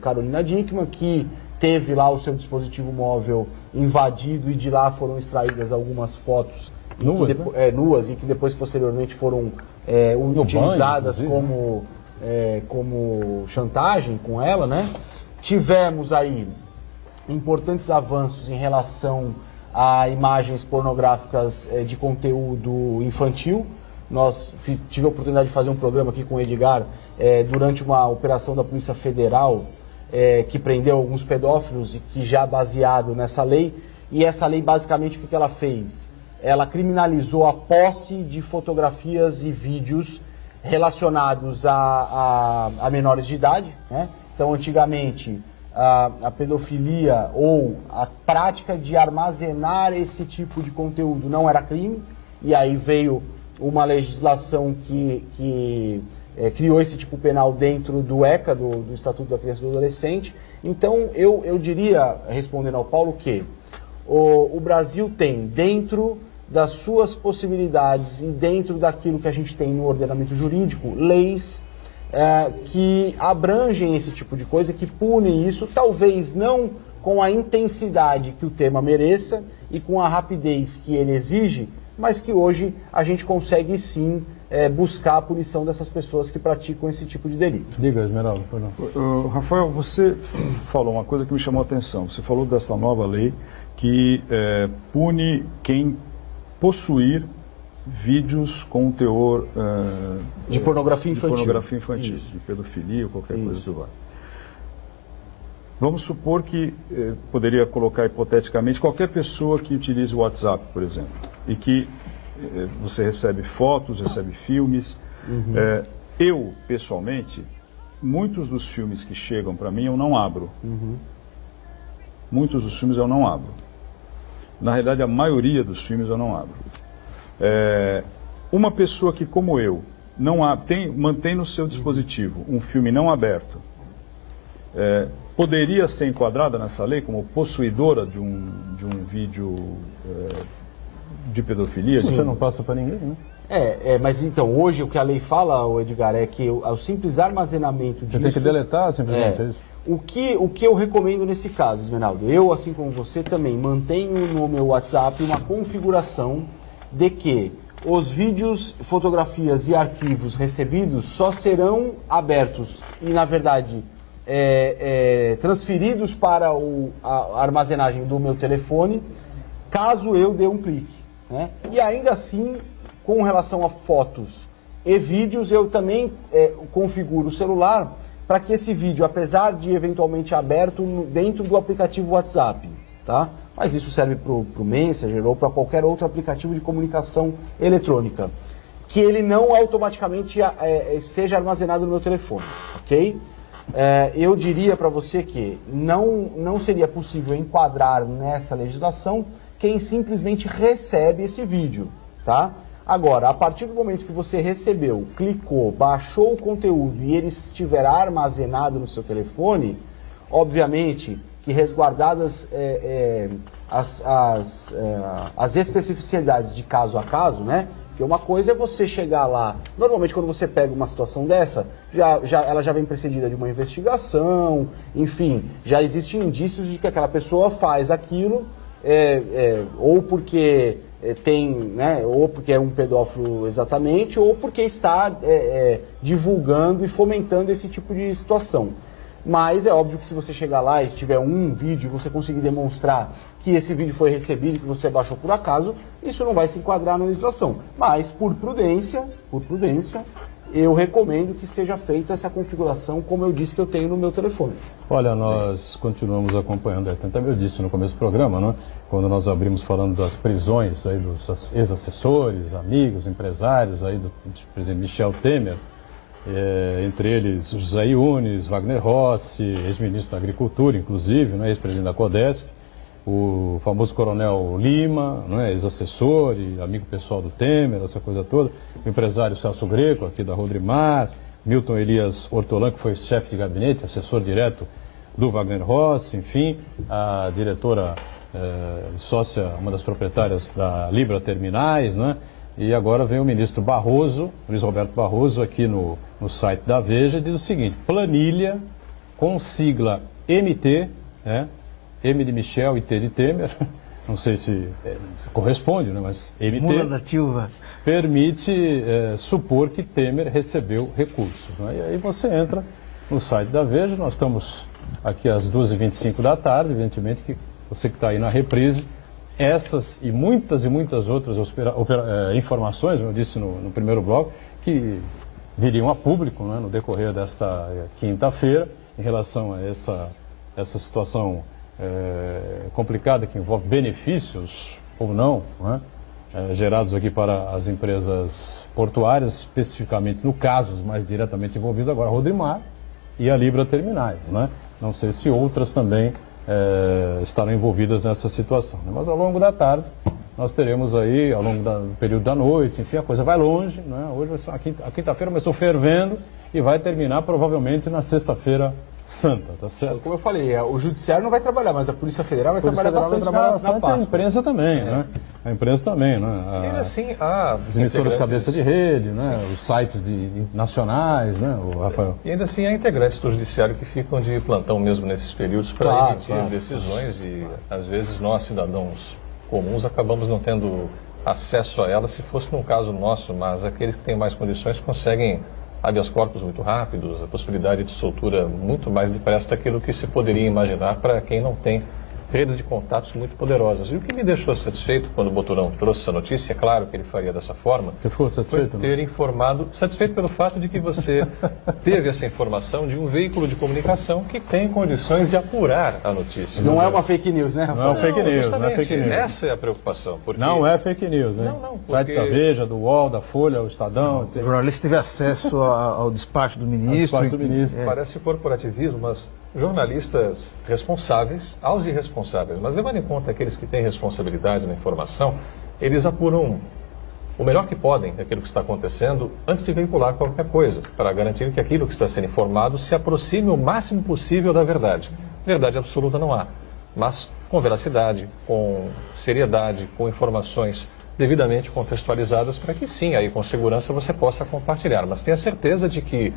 Carolina Dickmann, que teve lá o seu dispositivo móvel invadido e de lá foram extraídas algumas fotos nuas e que depois posteriormente foram utilizadas como chantagem com ela, né? Tivemos aí importantes avanços em relação a imagens pornográficas de conteúdo infantil. Tive a oportunidade de fazer um programa aqui com o Edgar durante uma operação da Polícia Federal que prendeu alguns pedófilos e que já baseado nessa lei. E essa lei, basicamente, o que ela fez? Ela criminalizou a posse de fotografias e vídeos relacionados a menores de idade, né? Então, antigamente, a pedofilia ou a prática de armazenar esse tipo de conteúdo não era crime, e aí veio uma legislação que criou esse tipo penal dentro do ECA, do Estatuto da Criança e do Adolescente. Então, eu diria, respondendo ao Paulo, que o Brasil tem, dentro das suas possibilidades e dentro daquilo que a gente tem no ordenamento jurídico, leis que abrangem esse tipo de coisa, que punem isso, talvez não com a intensidade que o tema mereça e com a rapidez que ele exige, mas que hoje a gente consegue sim buscar a punição dessas pessoas que praticam esse tipo de delito. Diga, Esmeralda. Rafael, você falou uma coisa que me chamou a atenção. Você falou dessa nova lei que pune quem possuir vídeos com teor de pornografia infantil, de pedofilia ou qualquer coisa do vale. Vamos supor que, poderia colocar hipoteticamente, qualquer pessoa que utilize o WhatsApp, por exemplo, e que você recebe fotos, recebe filmes. Eu, pessoalmente, muitos dos filmes que chegam para mim eu não abro. Muitos dos filmes eu não abro. Na realidade, a maioria dos filmes eu não abro. Uma pessoa que, como eu, não mantém no seu dispositivo um filme não aberto, poderia ser enquadrada nessa lei como possuidora de um vídeo de pedofilia? Você não passa para ninguém, né? Mas então, hoje o que a lei fala, Edgar, é que o simples armazenamento disso... Você tem que deletar simplesmente isso. O que eu recomendo nesse caso, Esmeraldo? Eu, assim como você, também mantenho no meu WhatsApp uma configuração de que os vídeos, fotografias e arquivos recebidos só serão abertos e, na verdade, transferidos para a armazenagem do meu telefone, caso eu dê um clique, né? E ainda assim, com relação a fotos e vídeos, eu também configuro o celular para que esse vídeo, apesar de eventualmente aberto dentro do aplicativo WhatsApp, tá? Mas isso serve para o Messenger ou para qualquer outro aplicativo de comunicação eletrônica, que ele não automaticamente seja armazenado no meu telefone, ok? Eu diria para você que não seria possível enquadrar nessa legislação quem simplesmente recebe esse vídeo, tá? Agora, a partir do momento que você recebeu, clicou, baixou o conteúdo e ele estiver armazenado no seu telefone, obviamente que resguardadas as especificidades de caso a caso, né? Porque uma coisa é você chegar lá, normalmente quando você pega uma situação dessa, ela já vem precedida de uma investigação, enfim, já existem indícios de que aquela pessoa faz aquilo, ou porque tem, né, ou porque é um pedófilo exatamente, ou porque está divulgando e fomentando esse tipo de situação. Mas é óbvio que se você chegar lá e tiver um vídeo e você conseguir demonstrar que esse vídeo foi recebido e que você baixou por acaso, isso não vai se enquadrar na legislação. Mas, por prudência, eu recomendo que seja feita essa configuração, como eu disse que eu tenho no meu telefone. Olha, nós continuamos acompanhando, também eu disse no começo do programa, né? Quando nós abrimos falando das prisões aí dos ex-assessores, amigos, empresários aí do presidente Michel Temer, entre eles José Yunes, Wagner Rossi, ex-ministro da Agricultura, inclusive, né, ex-presidente da CODESP, o famoso Coronel Lima, não é? Ex-assessor e amigo pessoal do Temer, essa coisa toda, o empresário Celso Greco, aqui da Rodrimar, Milton Elias Hortolã, que foi chefe de gabinete, assessor direto do Wagner Rossi, enfim, a diretora sócia, uma das proprietárias da Libra Terminais, né? E agora vem o ministro Barroso, Luiz Roberto Barroso, aqui no site da Veja, diz o seguinte: planilha com sigla MT, M de Michel e T de Temer, não sei se corresponde, né? Mas MT Mula da Tilva. permite supor que Temer recebeu recursos, né? E aí você entra no site da Veja, nós estamos aqui às 2h25 da tarde, evidentemente que você que está aí na reprise, essas e muitas outras informações, como eu disse no primeiro bloco, que viriam a público, né, no decorrer desta quinta-feira, em relação a essa situação complicada que envolve benefícios ou não, né, gerados aqui para as empresas portuárias, especificamente no caso, os mais diretamente envolvidos agora, a Rodrimar e a Libra Terminais, né? Não sei se outras também estarão envolvidas nessa situação, né? Mas ao longo da tarde nós teremos aí, ao longo do período da noite, enfim, a coisa vai longe, né? Hoje vai ser a quinta-feira começou fervendo e vai terminar provavelmente na sexta-feira santa, tá certo? Como eu falei, o Judiciário não vai trabalhar, mas a Polícia Federal vai trabalhar bastante na Páscoa. A imprensa também, né? A imprensa também, né? E assim, as emissoras cabeça de rede, né? Os sites nacionais, né? O Rafael. E ainda assim há integrantes do Judiciário que ficam de plantão mesmo nesses períodos para emitir decisões e às vezes nós, cidadãos comuns, acabamos não tendo acesso a elas se fosse num caso nosso, mas aqueles que têm mais condições conseguem habeas corpus muito rápidos, a possibilidade de soltura muito mais depressa daquilo que se poderia imaginar para quem não tem redes de contatos muito poderosas. E o que me deixou satisfeito quando o Boturão trouxe essa notícia, é claro que ele faria dessa forma, você ficou satisfeito, foi ter informado, satisfeito pelo fato de que você teve essa informação de um veículo de comunicação que tem condições de apurar a notícia. Não é uma fake news, né, Rafael? Não é fake news, não é fake news. Essa é a preocupação. Porque... Não é fake news, né? Não, porque... Site da Veja, do UOL, da Folha, o Estadão. O jornalista teve acesso ao despacho do ministro. Parece corporativismo, mas jornalistas responsáveis aos irresponsáveis, mas levando em conta aqueles que têm responsabilidade na informação, eles apuram o melhor que podem daquilo que está acontecendo antes de veicular qualquer coisa, para garantir que aquilo que está sendo informado se aproxime o máximo possível da verdade. Verdade absoluta não há, mas com veracidade, com seriedade, com informações devidamente contextualizadas para que sim, aí com segurança você possa compartilhar. Mas tenha certeza de que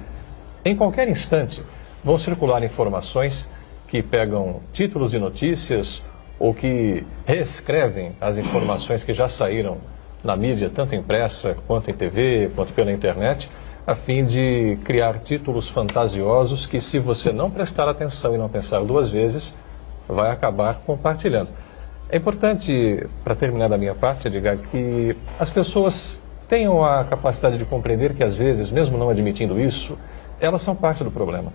em qualquer instante vão circular informações que pegam títulos de notícias ou que reescrevem as informações que já saíram na mídia, tanto impressa quanto em TV, quanto pela internet, a fim de criar títulos fantasiosos que, se você não prestar atenção e não pensar duas vezes, vai acabar compartilhando. É importante, para terminar da minha parte, Edgar, que as pessoas tenham a capacidade de compreender que, às vezes, mesmo não admitindo isso, elas são parte do problema.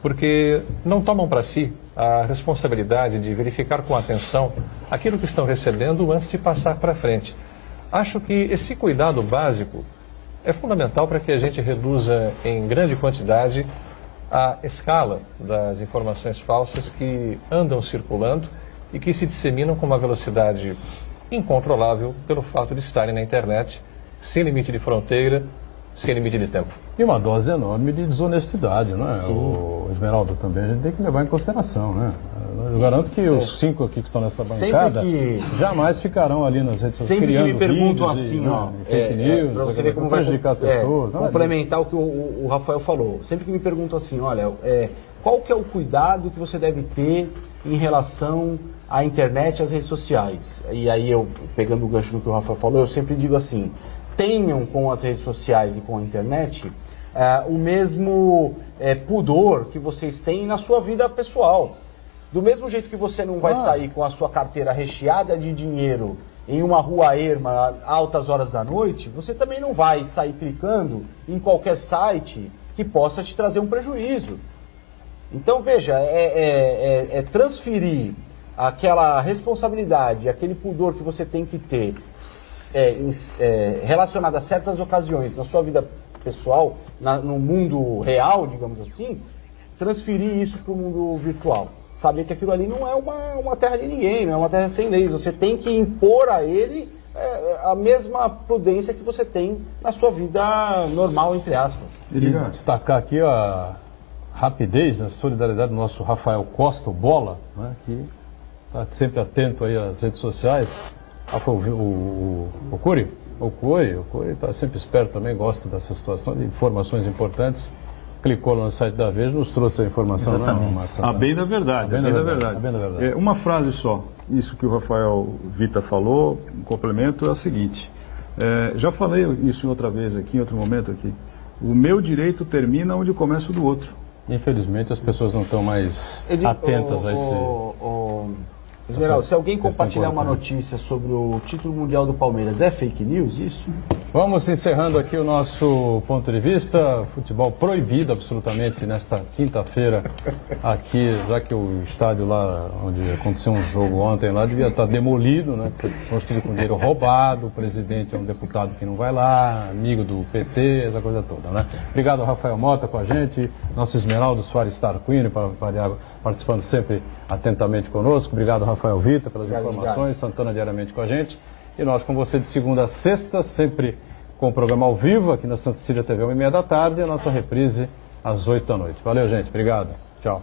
Porque não tomam para si a responsabilidade de verificar com atenção aquilo que estão recebendo antes de passar para frente. Acho que esse cuidado básico é fundamental para que a gente reduza em grande quantidade a escala das informações falsas que andam circulando e que se disseminam com uma velocidade incontrolável pelo fato de estarem na internet, sem limite de fronteira, sem limite de tempo. E uma dose enorme de desonestidade, não é? O Esmeralda também, a gente tem que levar em consideração, né? Eu garanto que os 5 aqui que estão nessa bancada jamais ficarão ali nas redes sociais. Sempre que me perguntam assim, para você ver como vai prejudicar pessoas. Complementar o que o Rafael falou. Sempre que me perguntam assim, olha, qual que é o cuidado que você deve ter em relação à internet e às redes sociais? E aí eu, pegando o gancho do que o Rafael falou, eu sempre digo assim, tenham com as redes sociais e com a internet o mesmo pudor que vocês têm na sua vida pessoal. Do mesmo jeito que você não vai sair com a sua carteira recheada de dinheiro em uma rua erma, altas horas da noite, você também não vai sair clicando em qualquer site que possa te trazer um prejuízo. Então, veja, transferir aquela responsabilidade, aquele pudor que você tem que ter relacionado a certas ocasiões na sua vida pessoal, no mundo real, digamos assim, transferir isso para o mundo virtual. saber que aquilo ali não é uma terra de ninguém, não é uma terra sem leis. Você tem que impor a ele a mesma prudência que você tem na sua vida normal, entre aspas. E destacar aqui a rapidez, a solidariedade do nosso Rafael Costa, o Bola, né, que está sempre atento aí às redes sociais. Foi o Cury? O Cury está sempre esperto também, gosta dessa situação, de informações importantes. Clicou lá no site da Veja, nos trouxe a informação. A bem da verdade. A bem da verdade. Uma frase só. Isso que o Rafael Vita falou, um complemento, é o seguinte. Já falei isso outra vez aqui, em outro momento aqui. O meu direito termina onde começa o do outro. Infelizmente, as pessoas não estão mais atentas a esse... Esmeralda, se alguém compartilhar uma notícia sobre o título mundial do Palmeiras, é fake news isso? Vamos encerrando aqui o nosso ponto de vista. Futebol proibido absolutamente nesta quinta-feira aqui, já que o estádio lá onde aconteceu um jogo ontem lá devia estar demolido, né? Construído com dinheiro roubado, o presidente é um deputado que não vai lá, amigo do PT, essa coisa toda, né? Obrigado, Rafael Mota, com a gente, nosso Esmeraldo Soares Tarquini, participando sempre atentamente conosco. Obrigado, Rafael Vita, pelas informações. Obrigado. Santana diariamente com a gente. E nós com você de segunda a sexta, sempre com o programa ao vivo, aqui na Santa Cecília TV, 1h30 da tarde, e a nossa reprise às 8 da noite. Valeu, gente. Obrigado. Tchau.